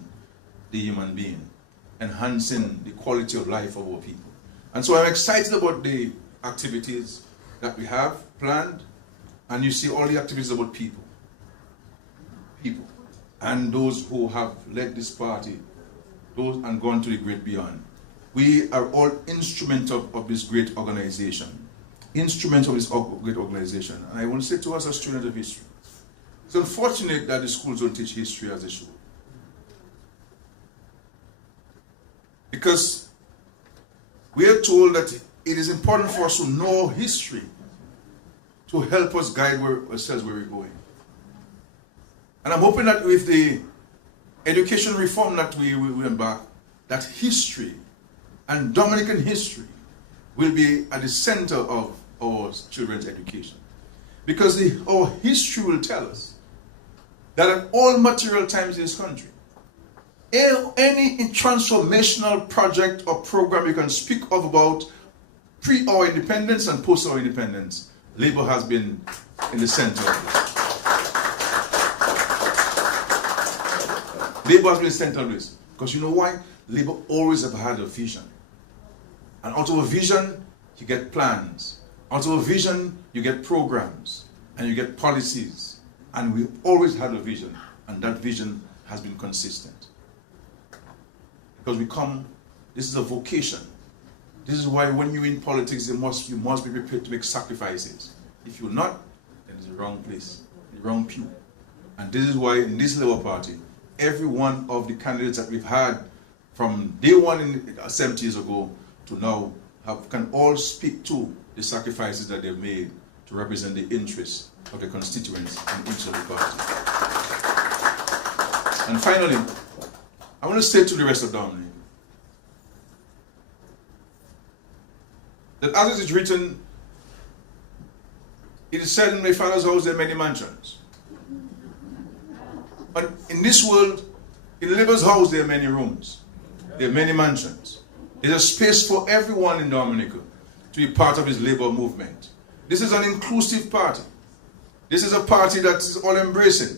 the human being, enhancing the quality of life of our people. And so I'm excited about the activities that we have planned, and you see all the activities about people. People. And those who have led this party, those and gone to the great beyond. We are all instruments of this great organization. Instruments of this great organization. And I want to say to us as students of history, it's unfortunate that the schools don't teach history as they should. Because we are told that it is important for us to know history to help us guide ourselves where we're going. And I'm hoping that with the education reform that we embark, that history and Dominican history will be at the center of our children's education. Because our history will tell us that at all material times in this country, any transformational project or program you can speak of about pre our independence and post our independence, Labour has been in the center of it. Labour has been in the center of this. Because you know why? Labour always have had a vision. And out of a vision, you get plans. Out of a vision, you get programs. And you get policies. And we always had a vision. And that vision has been consistent. Because this is a vocation. This is why when you're in politics, you must be prepared to make sacrifices. If you're not, then it's the wrong place, the wrong pew. And this is why in this Labour Party, every one of the candidates that we've had from day one 70 years ago to now can all speak to the sacrifices that they've made to represent the interests of the constituents and each of the party. And finally, I want to say to the rest of Dominica that as it is written, it is said, in my Father's house there are many mansions. But in this world, in Labour's house there are many rooms. There are many mansions. There's a space for everyone in Dominica to be part of his Labour movement. This is an inclusive party. This is a party that is all-embracing.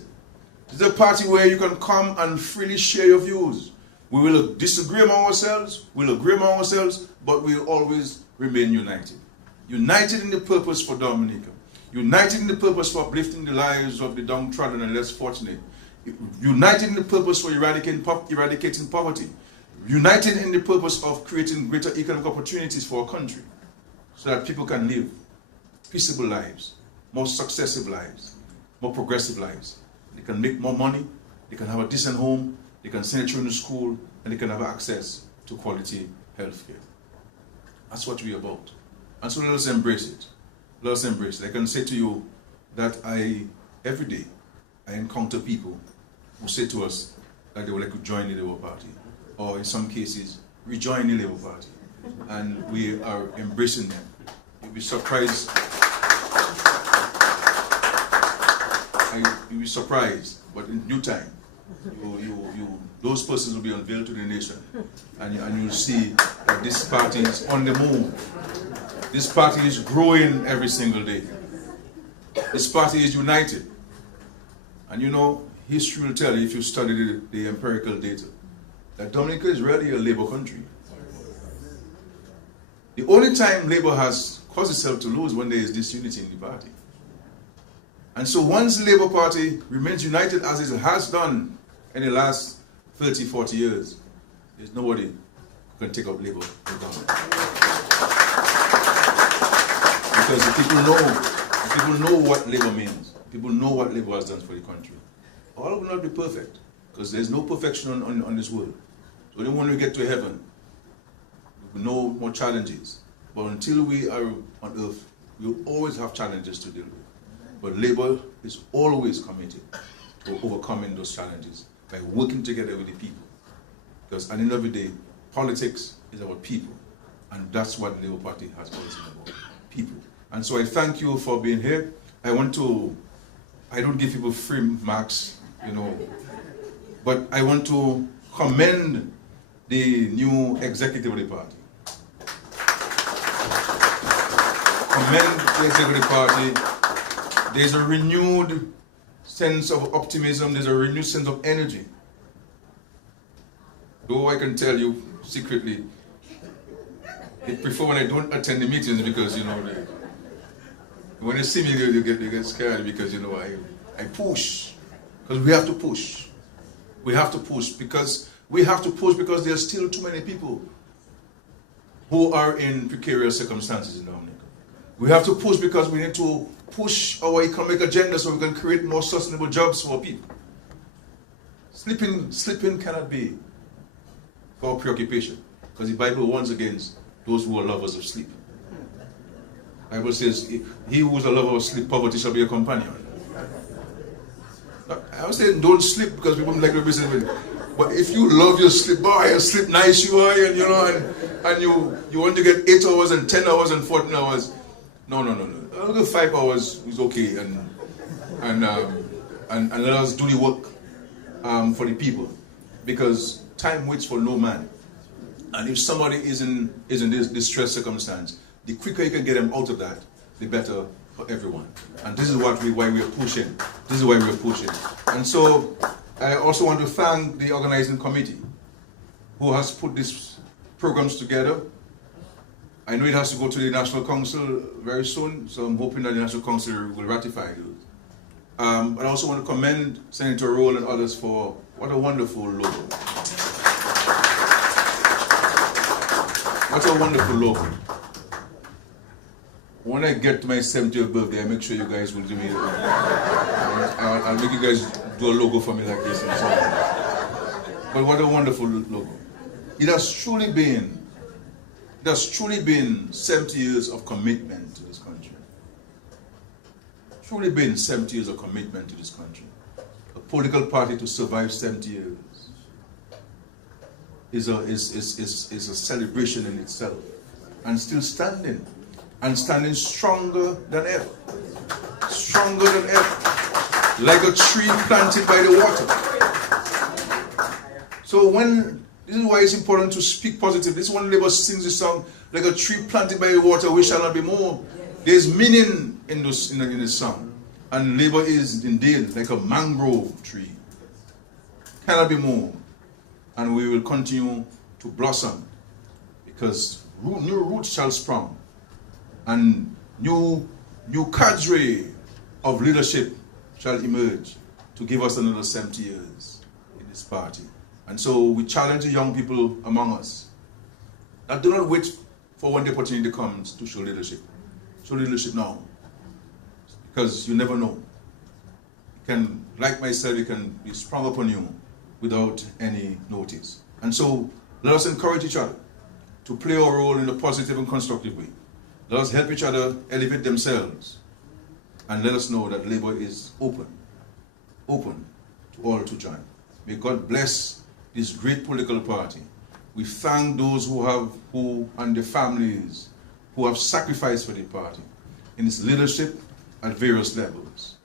This is a party where you can come and freely share your views. We will disagree among ourselves, we'll agree among ourselves, but we'll always remain united. United in the purpose for Dominica. United in the purpose for uplifting the lives of the downtrodden and less fortunate. United in the purpose for eradicating poverty. United in the purpose of creating greater economic opportunities for our country so that people can live peaceable lives, more successive lives, more progressive lives. They can make more money, they can have a decent home, they can send their children to school, and they can have access to quality health care. That's what we're about. And so let us embrace it. Let us embrace it. I can say to you that every day, I encounter people who say to us that they would like to join the Labour Party, or in some cases, rejoin the Labour Party. And we are embracing them. You'll be surprised. You'll be surprised, but in due time, those persons will be unveiled to the nation, and you'll see that this party is on the move. This party is growing every single day. This party is united. And you know, history will tell you, if you study the empirical data, that Dominica is really a Labour country. The only time Labour has caused itself to lose when there is disunity in the party. And so once the Labour Party remains united as it has done in the last 30, 40 years, there's nobody who can take up Labour in Dominica. Because the people know what Labour means. People know what Labour has done for the country. All will not be perfect, because there's no perfection on this world. So then when we get to heaven, we know more challenges. But until we are on earth, we'll always have challenges to deal with. But Labour is always committed to overcoming those challenges by working together with the people. Because at the end of the day, politics is about people. And that's what the Labour Party has always been about, people. And so I thank you for being here. I don't give people free marks, you know, but I want to commend the new executive of the party. Commend the executive party. There's a renewed sense of optimism, there's a renewed sense of energy. Though I can tell you secretly, I prefer when I don't attend the meetings, because, you know, when they see me, they get scared, because, you know, I push. Because we have to push. We have to push because there's still too many people who are in precarious circumstances in Dominica. We have to push because we need to push our economic agenda so we can create more sustainable jobs for people. Sleeping cannot be our preoccupation, because the Bible warns against those who are lovers of sleep. The Bible says, he who is a lover of sleep, poverty shall be a companion. I was saying don't sleep because people like to listen with it. But if you love your sleep, boy, you sleep nice you are, and you know, and you want to get 8 hours and 10 hours and 14 hours. No. I'll go 5 hours is okay, and let us do the work for the people, because time waits for no man. And if somebody is in this distress circumstance, the quicker you can get them out of that, the better for everyone. And this is why we are pushing. This is why we are pushing. And so I also want to thank the organizing committee who has put these programs together. I know it has to go to the National Council very soon, so I'm hoping that the National Council will ratify those. But I also want to commend Senator Roll and others for what a wonderful logo. What a wonderful logo. When I get to my 70th birthday, I make sure you guys will do me. I'll make you guys do a logo for me like this and so on. But what a wonderful logo. It has truly been 70 years of commitment to this country. Truly been 70 years of commitment to this country. A political party to survive 70 years is a celebration in itself, and still standing, and standing stronger than ever. Stronger than ever. Like a tree planted by the water. So this is why it's important to speak positive. This one Labour sings the song, like a tree planted by the water, we shall not be moved. There's meaning in this song. And Labour is indeed like a mangrove tree. Cannot be moved. And we will continue to blossom, because new roots shall sprung, and new cadre of leadership shall emerge to give us another 70 years in this party. And so we challenge the young people among us that do not wait for when the opportunity comes to show leadership. Show leadership now, because you never know. It can, like myself, it can be sprung upon you without any notice. And so let us encourage each other to play our role in a positive and constructive way. Let us help each other elevate themselves, and let us know that Labour is open to all to join. May God bless this great political party. We thank those and the families who have sacrificed for the party in its leadership at various levels,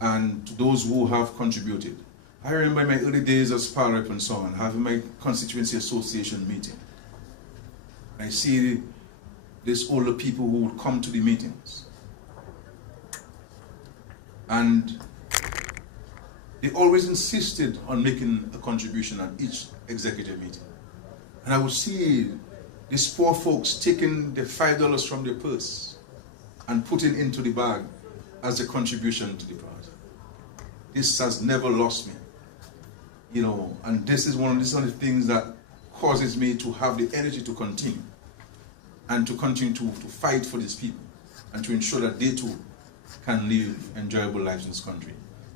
and to those who have contributed. I remember in my early days as Power Rep and so on, having my constituency association meeting. I see these older people who would come to the meetings, and they always insisted on making a contribution at each executive meeting. And I would see these poor folks taking the $5 from their purse and putting into the bag as a contribution to the party. This has never lost me. And this is one of the things that causes me to have the energy to continue, and to continue to fight for these people, and to ensure that they too can live enjoyable lives in this country.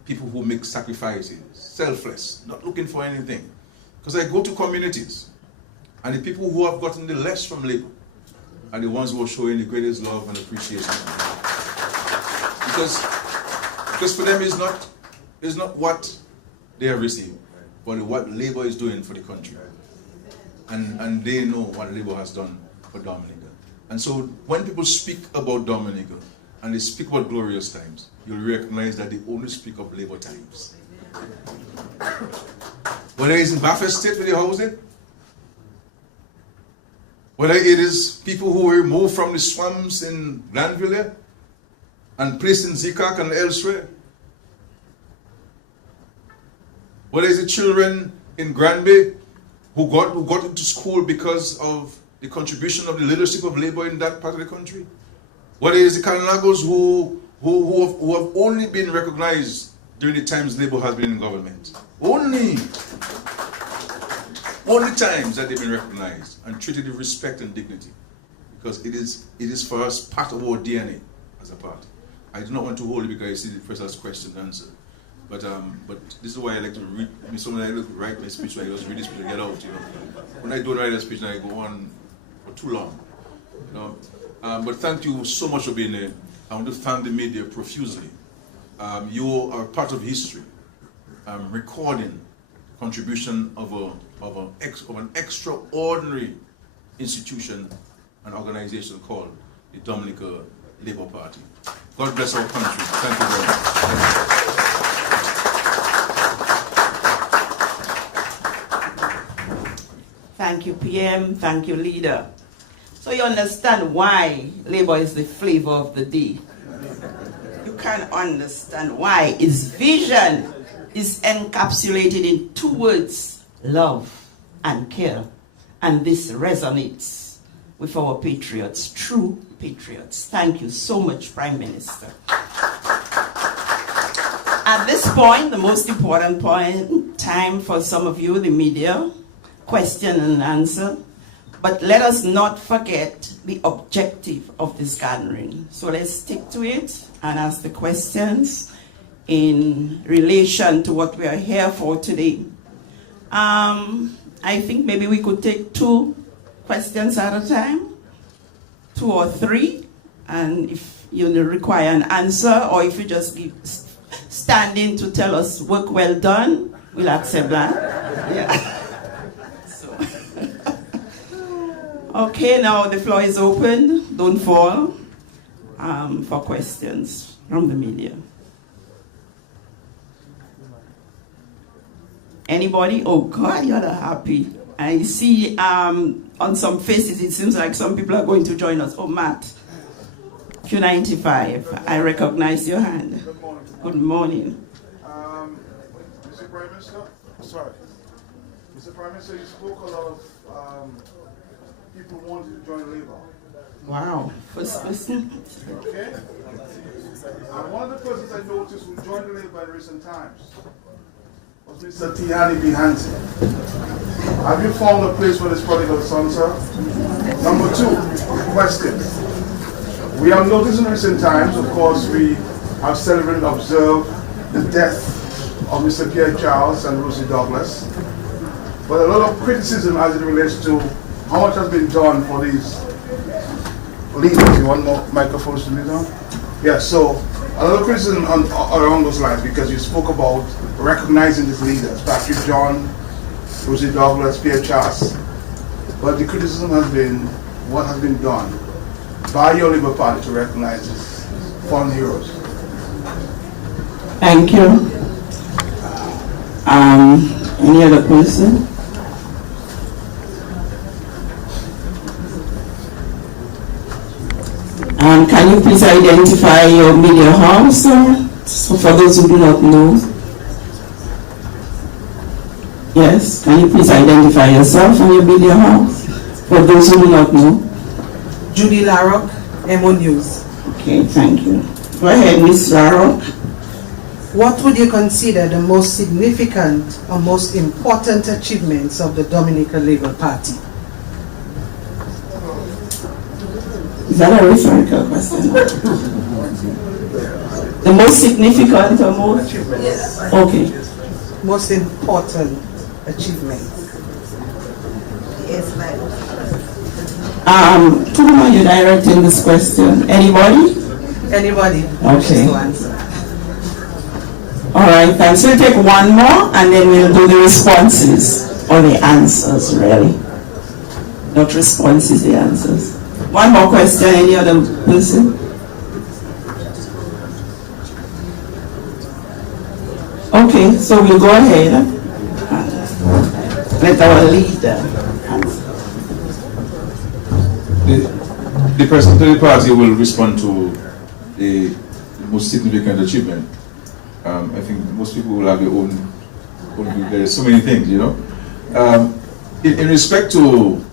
People who make sacrifices, selfless, not looking for anything. Because I go to communities, and the people who have gotten the less from Labour are the ones who are showing the greatest love and appreciation. Because for them it's not what they have received, but what Labour is doing for the country. And they know what Labour has done for Dominica. And so when people speak about Dominica, and they speak about glorious times, you'll recognize that they only speak of Labour times. Whether it's in Baffert State with the housing, whether it is people who were moved from the swamps in Glanville and placed in Zikak and elsewhere, whether it's the children in Granby who got into school because of the contribution of the leadership of Labour in that part of the country, whether it's the Kalinagos who have only been recognized during the times Labour has been in government. Only times that they've been recognized and treated with respect and dignity, because it is for us part of our DNA as a party. I do not want to hold it because I see the first asked question and answer, but this is why I like to read. I mean, sometimes I look write my speech, I just read the speech and get out. When I don't write a speech, I go on for too long. But thank you so much for being there. I want to thank the media profusely. You are part of history, recording the contribution of an extraordinary institution and organization called the Dominica Labour Party. God bless our country. Thank you very much. Thank you, PM. Thank you, leader. So you understand why Labour is the flavor of the day. You can understand why its vision is encapsulated in two words: love and care. And this resonates with our patriots, true patriots. Thank you so much, Prime Minister. At this point, the most important point, time for some of you, the media, question and answer. But let us not forget the objective of this gathering. So let's stick to it and ask the questions in relation to what we are here for today. I think maybe we could take 2 questions at a time, 2 or 3, and if you require an answer, or if you just stand in to tell us work well done, we'll accept that. Yeah. So. Okay, now the floor is open. Don't fall for questions from the media. Anybody? Oh God, you're not happy. I see on some faces, it seems like some people are going to join us. Oh, Matt, Q95, I recognize your hand. Good morning. Good morning. Mr. Prime Minister, sorry. Mr. Prime Minister, you spoke a lot of people wanting to join Labour. Wow, first person. Okay? And one of the persons I noticed who joined Labour in recent times was Mr. Tiani B. Hansen. Have you found a place for this prodigal son, sir? Number 2, question. We have noticed in recent times, of course, we have celebrated and observed the death of Mr. Pierre Charles and Rosie Douglas. But a lot of criticism as it relates to how much has been done for these leaders. You want more microphones to lead on? Yeah, so a lot of criticism around those lines because you spoke about recognizing these leaders, Patrick John, Rosie Douglas, Pierre Charles. But the criticism has been what has been done by your Labour Party to recognize these fallen heroes. Thank you. Any other question? Can you please identify your media house, so for those who do not know? Yes, can you please identify yourself and your media house for those who do not know? Judy Larrock, MO News. Okay, thank you. Go ahead, Ms. Larrock. What would you consider the most significant or most important achievements of the Dominica Labour Party? Is that a rhetorical question? The most significant or most? Yes. Okay. Most important achievement. Yes, ma'am. To whom are you directing this question? Anybody? Anybody Okay. to answer. All right, thanks. We'll take one more and then we'll do the responses or the answers, really. Not responses, the answers. One more question, any other person? Okay, so we'll go ahead and let our leader answer. The President of the party will respond to the most significant achievement. I think most people will have their own view. There are so many things, you know. In respect to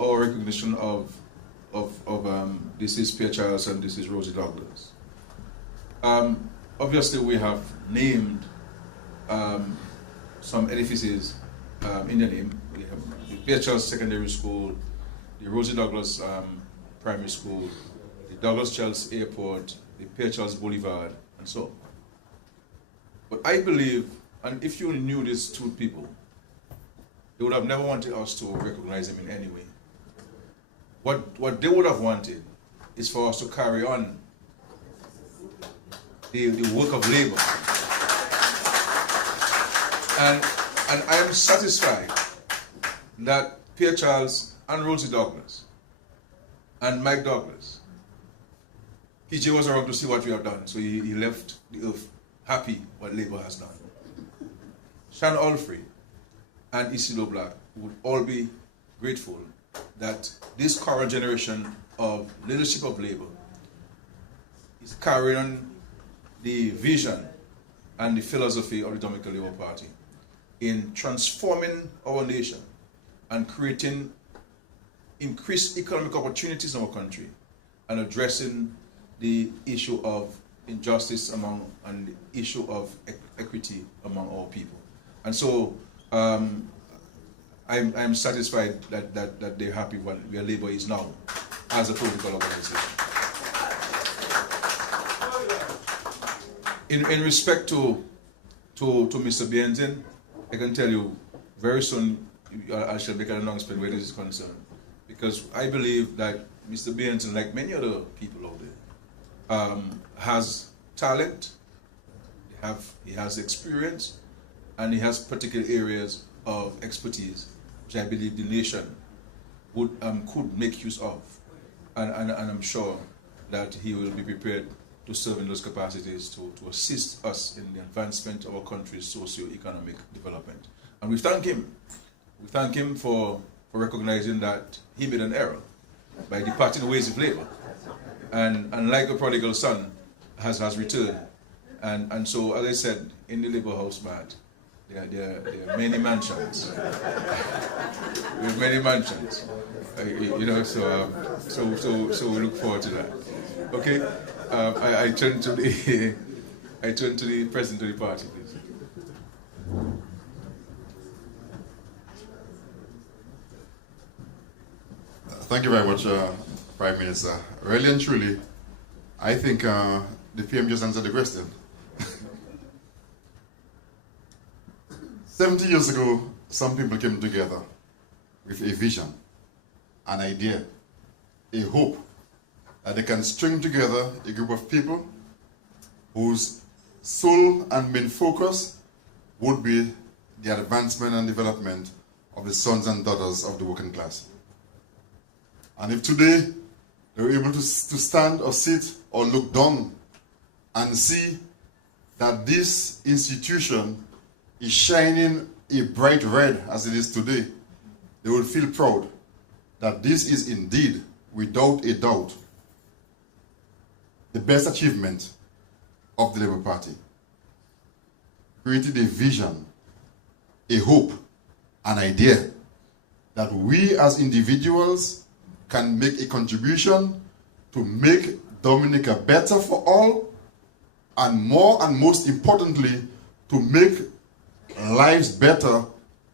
our recognition of this is Pierre Charles and this is Rosie Douglas. Obviously, we have named some edifices in their name. We have the Pierre Charles Secondary School, the Rosie Douglas Primary School, the Douglas Charles Airport, the Pierre Charles Boulevard, and so on. But I believe, and if you knew these 2 people, they would have never wanted us to recognize them in any way. What they would have wanted is for us to carry on the work of labor. And I am satisfied that Pierre Charles and Rosie Douglas and Mike Douglas, PJ was around to see what we have done, so he left the earth happy what labor has done. Shan Alfrey and Isidore Black would all be grateful that this current generation of leadership of labor is carrying on the vision and the philosophy of the Dominica Labour Party in transforming our nation and creating increased economic opportunities in our country and addressing the issue of injustice and the issue of equity among all people. And so I'm satisfied that they're happy where Labour is now as a political organization. In respect to Mr. Bienzin, I can tell you very soon I shall make an announcement where this is concerned, because I believe that Mr. Bienzin, like many other people out there, has talent, he has experience, and he has particular areas of expertise which I believe the nation could make use of, and I'm sure that he will be prepared to serve in those capacities to assist us in the advancement of our country's socio-economic development. And we thank him. We thank him for recognizing that he made an error by departing the ways of labor. And like a prodigal son has returned. And so, as I said, in the labor house, Matt, there are many mansions. We have many mansions. So we look forward to that. Okay? I turn to the president of the party, please. Thank you very much, Prime Minister. Really and truly, I think the PM just answered the question. 70 years ago, some people came together with a vision, an idea, a hope that they can string together a group of people whose sole and main focus would be the advancement and development of the sons and daughters of the working class. And if today they were able to stand or sit or look down and see that this institution is shining a bright red as it is today, they will feel proud that this is indeed, without a doubt, the best achievement of the Labour Party. Created a vision, a hope, an idea that we as individuals can make a contribution to make Dominica better for all, and more and most importantly, to make lives better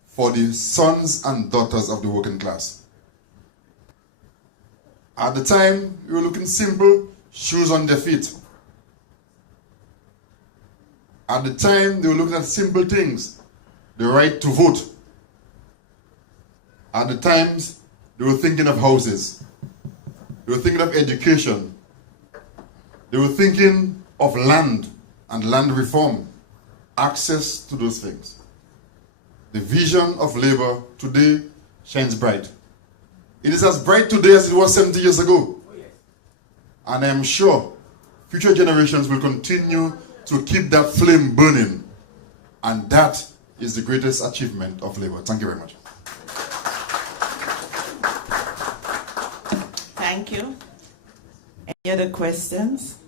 for the sons and daughters of the working class. At the time, we were looking simple, shoes on their feet. At the time, they were looking at simple things, the right to vote. At the times, they were thinking of houses. They were thinking of education. They were thinking of land and land reform, access to those things. The vision of Labour today shines bright. It is as bright today as it was 70 years ago. And I am sure future generations will continue to keep that flame burning. And that is the greatest achievement of Labour. Thank you very much. Thank you. Any other questions?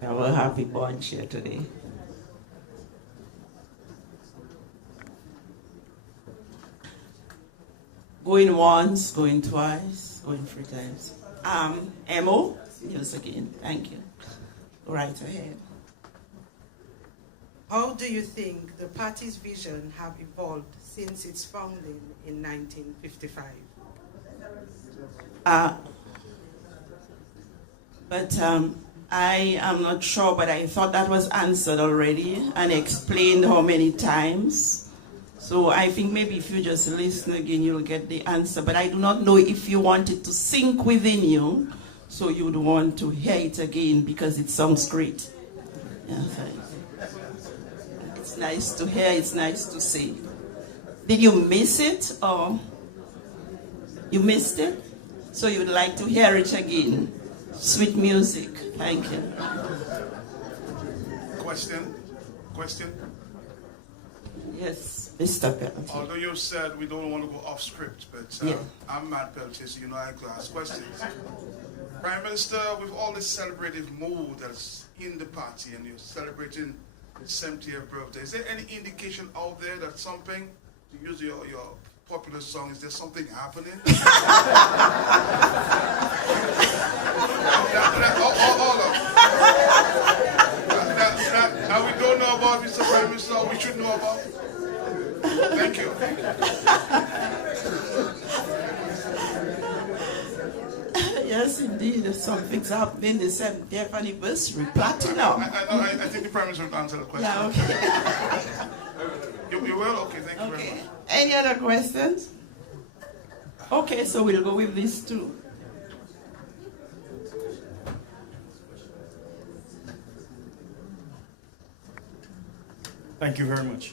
We have a happy bunch here today. Going once, going twice, going 3 times. Emo, yes again. Thank you. Right ahead. How do you think the party's vision have evolved since its founding in 1955? I am not sure, but I thought that was answered already and explained how many times. So I think maybe if you just listen again, you'll get the answer. But I do not know if you want it to sink within you, so you would want to hear it again because it sounds great. Yeah, it's nice to hear, it's nice to see. Did you miss it or you missed it? So you would like to hear it again. Sweet music. Thank you. Question? Yes, Mr. Peltier. Although you said we don't want to go off script, but Yeah. I'm Matt Peltier, so you know I have to ask questions. Prime Minister, with all this celebrative mood that's in the party and you're celebrating the 70th birthday, is there any indication out there that something, to use your popular song, is there something happening? Now we don't know about Mr. Prime Minister, we should know about. Thank you. Yes, indeed. Something's happening. The 70th anniversary, platinum. I think the Prime Minister will answer the question. Yeah, okay. You will? Okay, thank you very much. Any other questions? Okay, so we'll go with these two. Thank you very much.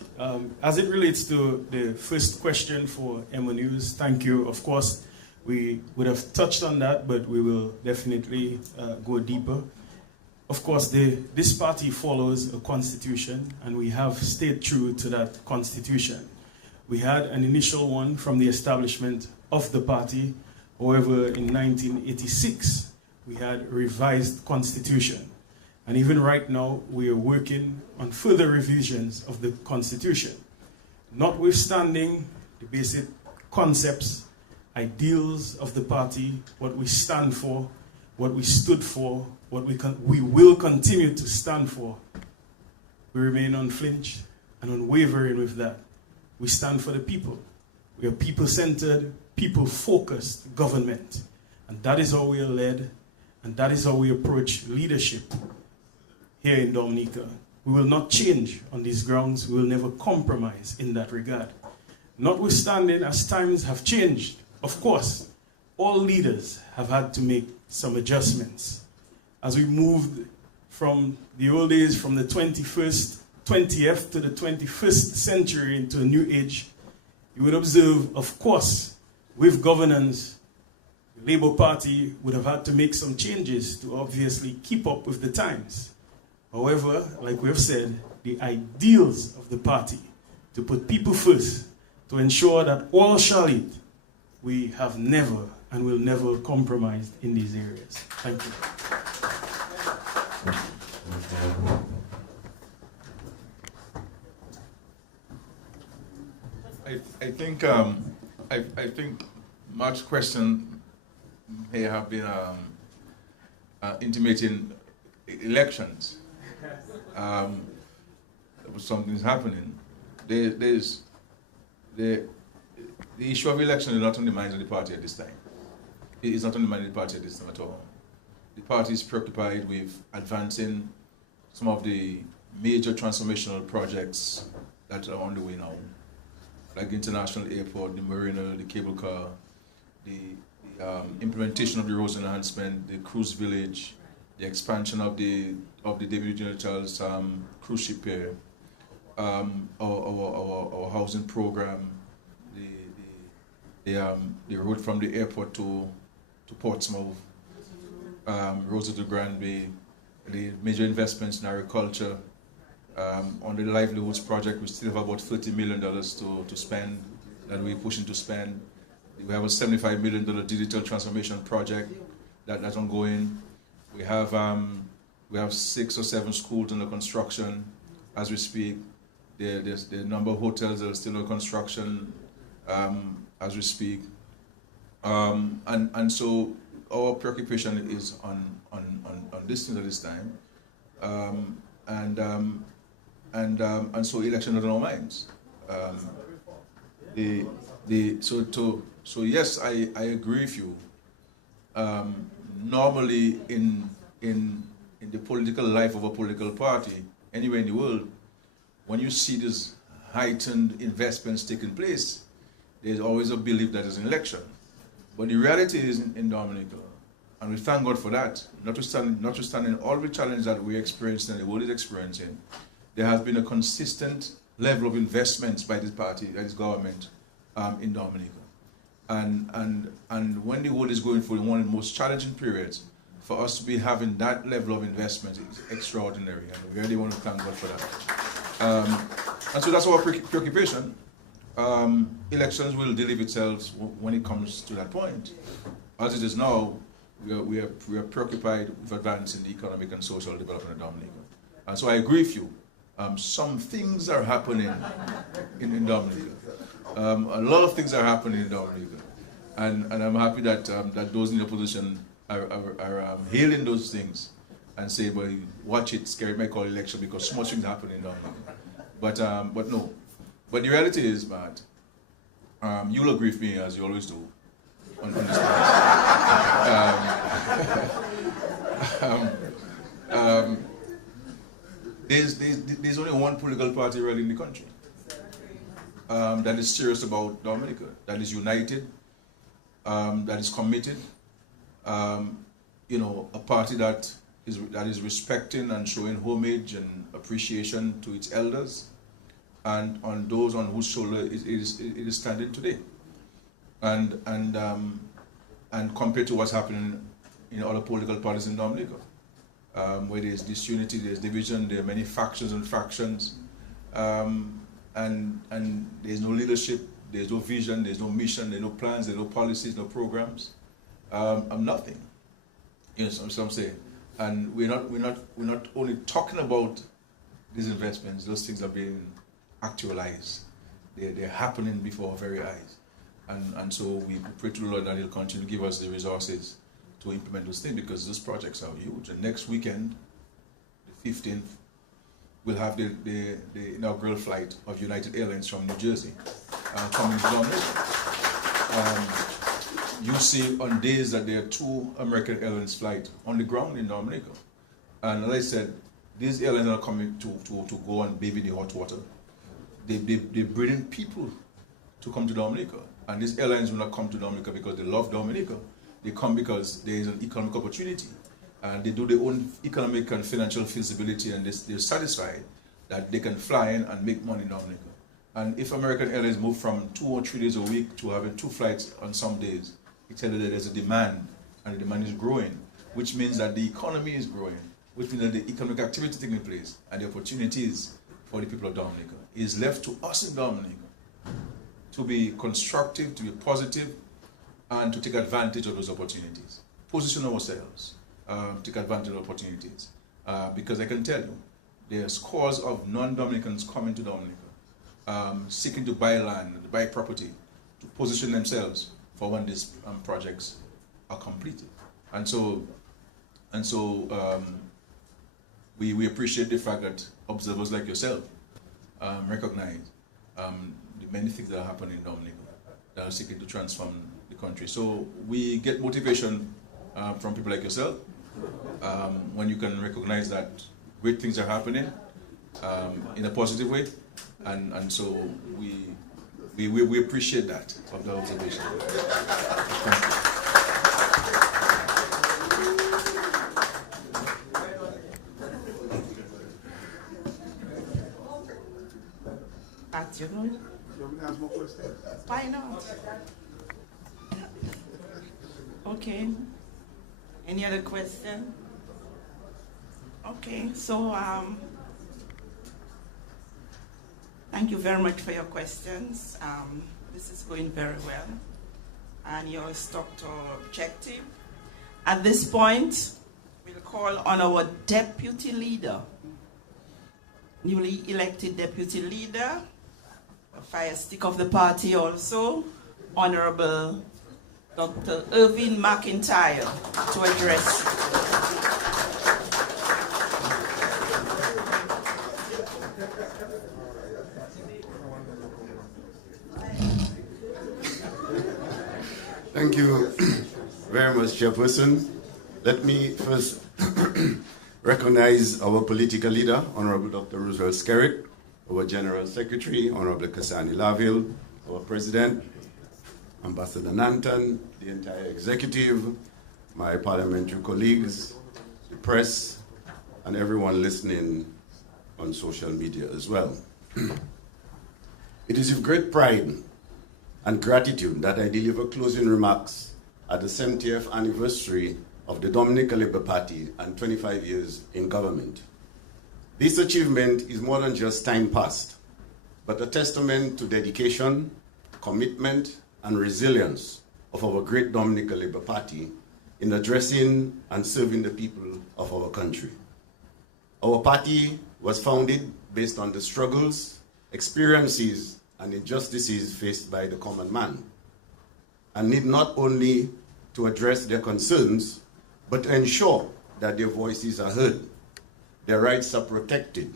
As it relates to the first question for Emma News, thank you. Of course, we would have touched on that, but we will definitely go deeper. Of course, this party follows a constitution, and we have stayed true to that constitution. We had an initial one from the establishment of the party. However, in 1986, we had a revised constitution. And even right now, we are working on further revisions of the Constitution. Notwithstanding the basic concepts, ideals of the party, what we stand for, what we stood for, what we will continue to stand for, we remain unflinched and unwavering with that. We stand for the people. We are people-centered, people-focused government. And that is how we are led, and that is how we approach leadership here in Dominica. We will not change on these grounds. We will never compromise in that regard. Notwithstanding, as times have changed, of course, all leaders have had to make some adjustments. As we moved from the old days, from the 20th to the 21st century into a new age, you would observe, of course, with governance, the Labour Party would have had to make some changes to obviously keep up with the times. However, like we have said, the ideals of the party to put people first, to ensure that all shall eat, we have never and will never compromise in these areas. Thank you. I think Mark's question may have been intimating elections. Something's happening. The issue of election is not on the minds of the party at this time. It is not on the mind of the party at this time at all. The party is preoccupied with advancing some of the major transformational projects that are on the way now, like the international airport, the marina, the cable car, the implementation of the roads enhancement, the cruise village, the expansion of the David Charles cruise ship here, our housing program, the road from the airport to Portsmouth, roads to Granby, the major investments in agriculture. On the livelihoods project, we still have about $30 million to spend, that we're pushing to spend. We have a $75 million digital transformation project that's ongoing. We have 6 or 7 schools under construction as we speak. There's the number of hotels that are still under construction as we speak. And so our preoccupation is on this thing at this time. And so election is on our minds. So yes, I agree with you. Normally in the political life of a political party, anywhere in the world, when you see these heightened investments taking place, there's always a belief that there's an election. But the reality is in Dominica, and we thank God for that, notwithstanding all the challenges that we're experiencing and the world is experiencing, there has been a consistent level of investments by this party, by this government, in Dominica. And when the world is going through one of the most challenging periods, for us to be having that level of investment is extraordinary, and we really want to thank God for that. And so that's our preoccupation. Elections will deliver itself when it comes to that point. As it is now, we are preoccupied with advancing the economic and social development of Dominica. And so I agree with you. Some things are happening in Dominica. A lot of things are happening in Dominica. And I'm happy that those in the opposition are hailing those things and say, well, watch it, scary may call election because so much things happening down there. But no. But the reality is, Matt, you'll agree with me as you always do on this there's only one political party really in the country that is serious about Dominica, that is united, that is committed, a party that is respecting and showing homage and appreciation to its elders and on those on whose shoulder it is standing today. And compared to what's happening in other political parties in Dominica, where there's disunity, there's division, there are many factions and fractions, and there's no leadership, there's no vision, there's no mission, there's no plans, there's no policies, no programs, nothing. So I'm saying, and we're not only talking about these investments; those things are being actualized. They're happening before our very eyes, and so we pray to the Lord that He'll continue to give us the resources to implement those things, because those projects are huge. And next weekend, the 15th, we'll have the inaugural flight of United Airlines from New Jersey coming to Dominica. You see on days that there are 2 American Airlines flights on the ground in Dominica. And as I said, these airlines are coming to go and bathe in the hot water. They bring in people to come to Dominica. And these airlines will not come to Dominica because they love Dominica. They come because there is an economic opportunity. And they do their own economic and financial feasibility, and they're satisfied that they can fly in and make money in Dominica. And if American Airlines move from 2 or 3 days a week to having 2 flights on some days, it tells you that there's a demand, and the demand is growing, which means that the economy is growing, which means that the economic activity is taking place, and the opportunities for the people of Dominica. It is left to us in Dominica to be constructive, to be positive, and to take advantage of those opportunities. Position ourselves, take advantage of opportunities. Because I can tell you, there are scores of non-Dominicans coming to Dominica, seeking to buy land, to buy property, to position themselves for when these projects are completed. And so we appreciate the fact that observers like yourself recognize the many things that are happening in Dominica that are seeking to transform the country. So we get motivation from people like yourself when you can recognize that great things are happening in a positive way, and so we appreciate that of the observation. Thank you. Pat, you know? You want me to ask more questions? Why not? Okay. Any other question? Okay, so thank you very much for your questions. This is going very well, and you all stuck to our objective. At this point, we'll call on our deputy leader, newly elected deputy leader, a fire stick of the party also, Honorable Dr. Irvin McIntyre, to address. Thank you very much, Chairperson. Let me first recognize our political leader, Honorable Dr. Roosevelt Skerritt, our General Secretary, Honorable Kasani Laville, our President, Ambassador Nanton, the entire executive, my parliamentary colleagues, the press, and everyone listening on social media as well. It is with great pride and gratitude that I deliver closing remarks at the 70th anniversary of the Dominica Labour Party and 25 years in government. This achievement is more than just time passed, but a testament to dedication, commitment, and resilience of our great Dominica Labour Party in addressing and serving the people of our country. Our party was founded based on the struggles, experiences, and injustices faced by the common man, and need not only to address their concerns, but to ensure that their voices are heard, their rights are protected,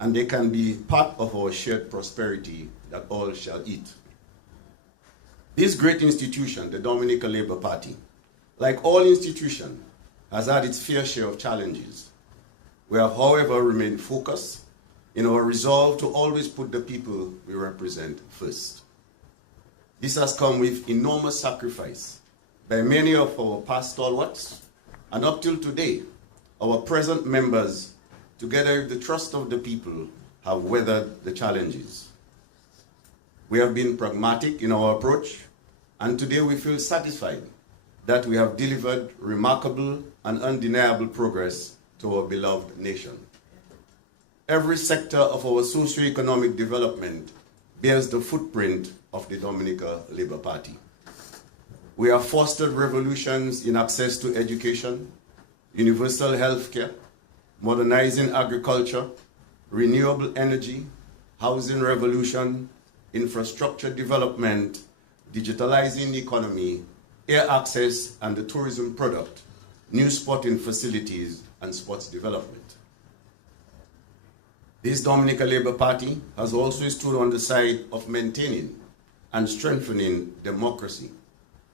and they can be part of our shared prosperity that all shall eat. This great institution, the Dominica Labour Party, like all institutions, has had its fair share of challenges. We have, however, remained focused in our resolve to always put the people we represent first. This has come with enormous sacrifice by many of our past stalwarts, and up till today, our present members, together with the trust of the people, have weathered the challenges. We have been pragmatic in our approach, and today we feel satisfied that we have delivered remarkable and undeniable progress to our beloved nation. Every sector of our socio-economic development bears the footprint of the Dominica Labour Party. We have fostered revolutions in access to education, universal health care, modernizing agriculture, renewable energy, housing revolution, infrastructure development, digitalizing the economy, air access and the tourism product, new sporting facilities, and sports development. This Dominica Labour Party has also stood on the side of maintaining and strengthening democracy,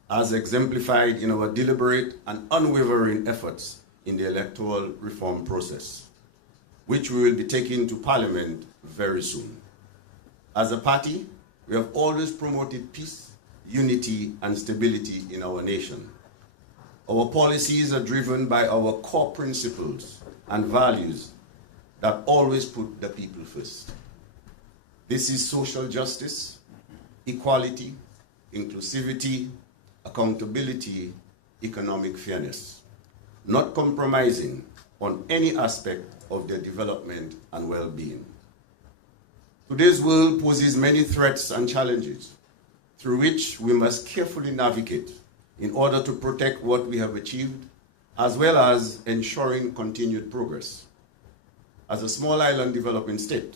as exemplified in our deliberate and unwavering efforts in the electoral reform process, which we will be taking to Parliament very soon. As a party, we have always promoted peace, unity, and stability in our nation. Our policies are driven by our core principles and values that always put the people first. This is social justice, equality, inclusivity, accountability, economic fairness, not compromising on any aspect of their development and well-being. Today's world poses many threats and challenges through which we must carefully navigate in order to protect what we have achieved, as well as ensuring continued progress. As a small island developing state,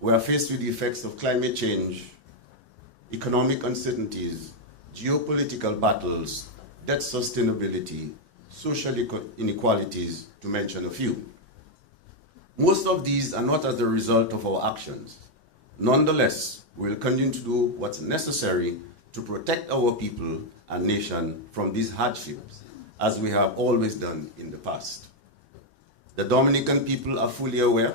we are faced with the effects of climate change, economic uncertainties, geopolitical battles, debt sustainability, social inequalities, to mention a few. Most of these are not as a result of our actions. Nonetheless, we will continue to do what's necessary to protect our people and nation from these hardships, as we have always done in the past. The Dominican people are fully aware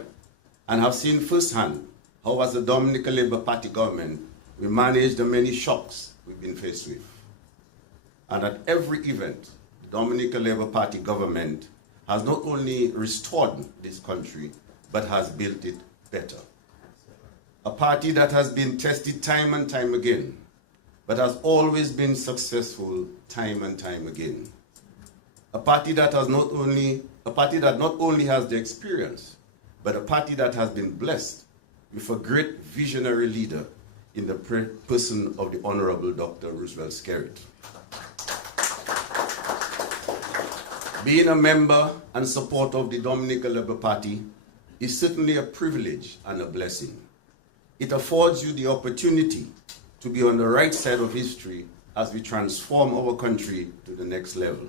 and have seen firsthand how, as the Dominica Labour Party government, we manage the many shocks we've been faced with. And at every event, the Dominica Labour Party government has not only restored this country, but has built it better. A party that has been tested time and time again, but has always been successful time and time again. A party that not only has the experience, but a party that has been blessed with a great visionary leader in the person of the Honorable Dr. Roosevelt Skerrit. Being a member and supporter of the Dominica Labour Party is certainly a privilege and a blessing. It affords you the opportunity to be on the right side of history as we transform our country to the next level.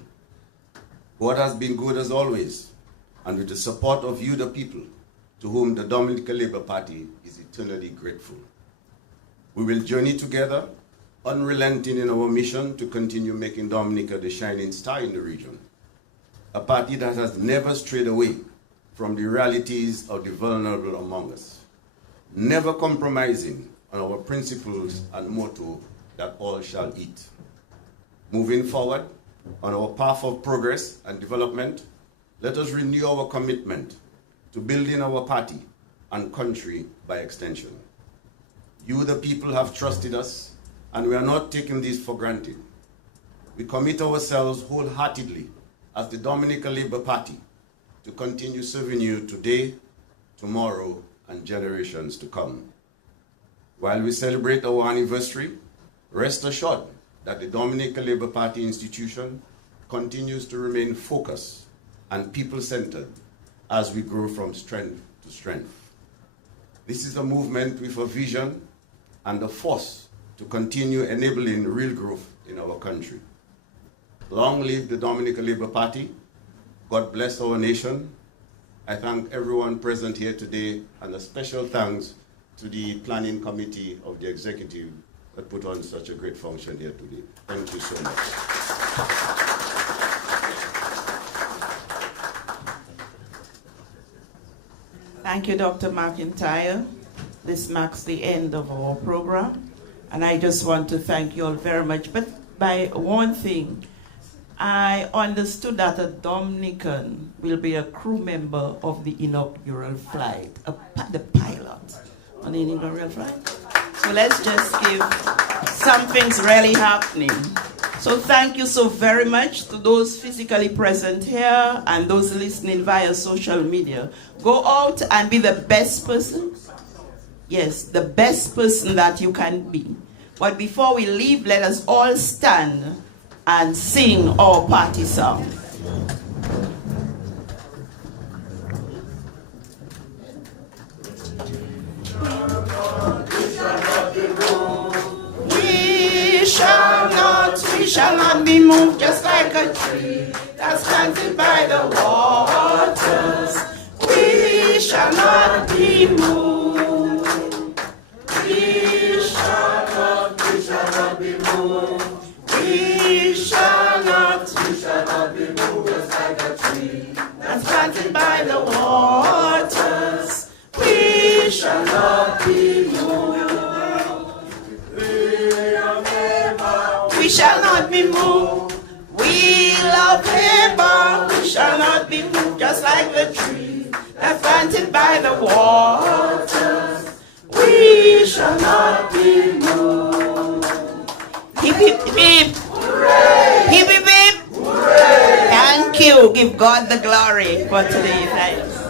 God has been good as always, and with the support of you, the people, to whom the Dominica Labour Party is eternally grateful. We will journey together, unrelenting in our mission to continue making Dominica the shining star in the region. A party that has never strayed away from the realities of the vulnerable among us, never compromising on our principles and motto that all shall eat. Moving forward on our path of progress and development, let us renew our commitment to building our party and country by extension. You, the people, have trusted us, and we are not taking this for granted. We commit ourselves wholeheartedly as the Dominica Labour Party to continue serving you today, tomorrow, and generations to come. While we celebrate our anniversary, rest assured that the Dominica Labour Party institution continues to remain focused and people-centered as we grow from strength to strength. This is a movement with a vision and a force to continue enabling real growth in our country. Long live the Dominica Labour Party, God bless our nation. I thank everyone present here today, and a special thanks to the planning committee of the executive that put on such a great function here today. Thank you so much. Thank you, Dr. McIntyre. This marks the end of our program, and I just want to thank you all very much. But by one thing, I understood that a Dominican will be a crew member of the inaugural flight, the pilot on the inaugural flight. So let's just give something's really happening. So thank you so very much to those physically present here and those listening via social media. Go out and be the best person. Yes, the best person that you can be. But before we leave, let us all stand and sing our party song. We shall not be moved, just like a tree that's planted by the waters. We shall not be moved. We shall not be moved. We shall not be moved, just like a tree that's planted by the waters. We shall not be moved. We shall not be moved. We love him, but we shall not be moved, just like the tree that's planted by the waters. We shall not be moved. Hip, hip, hip. Hooray! Hip, hip, hip. Hooray! Thank you. Give God the glory for today. Thanks.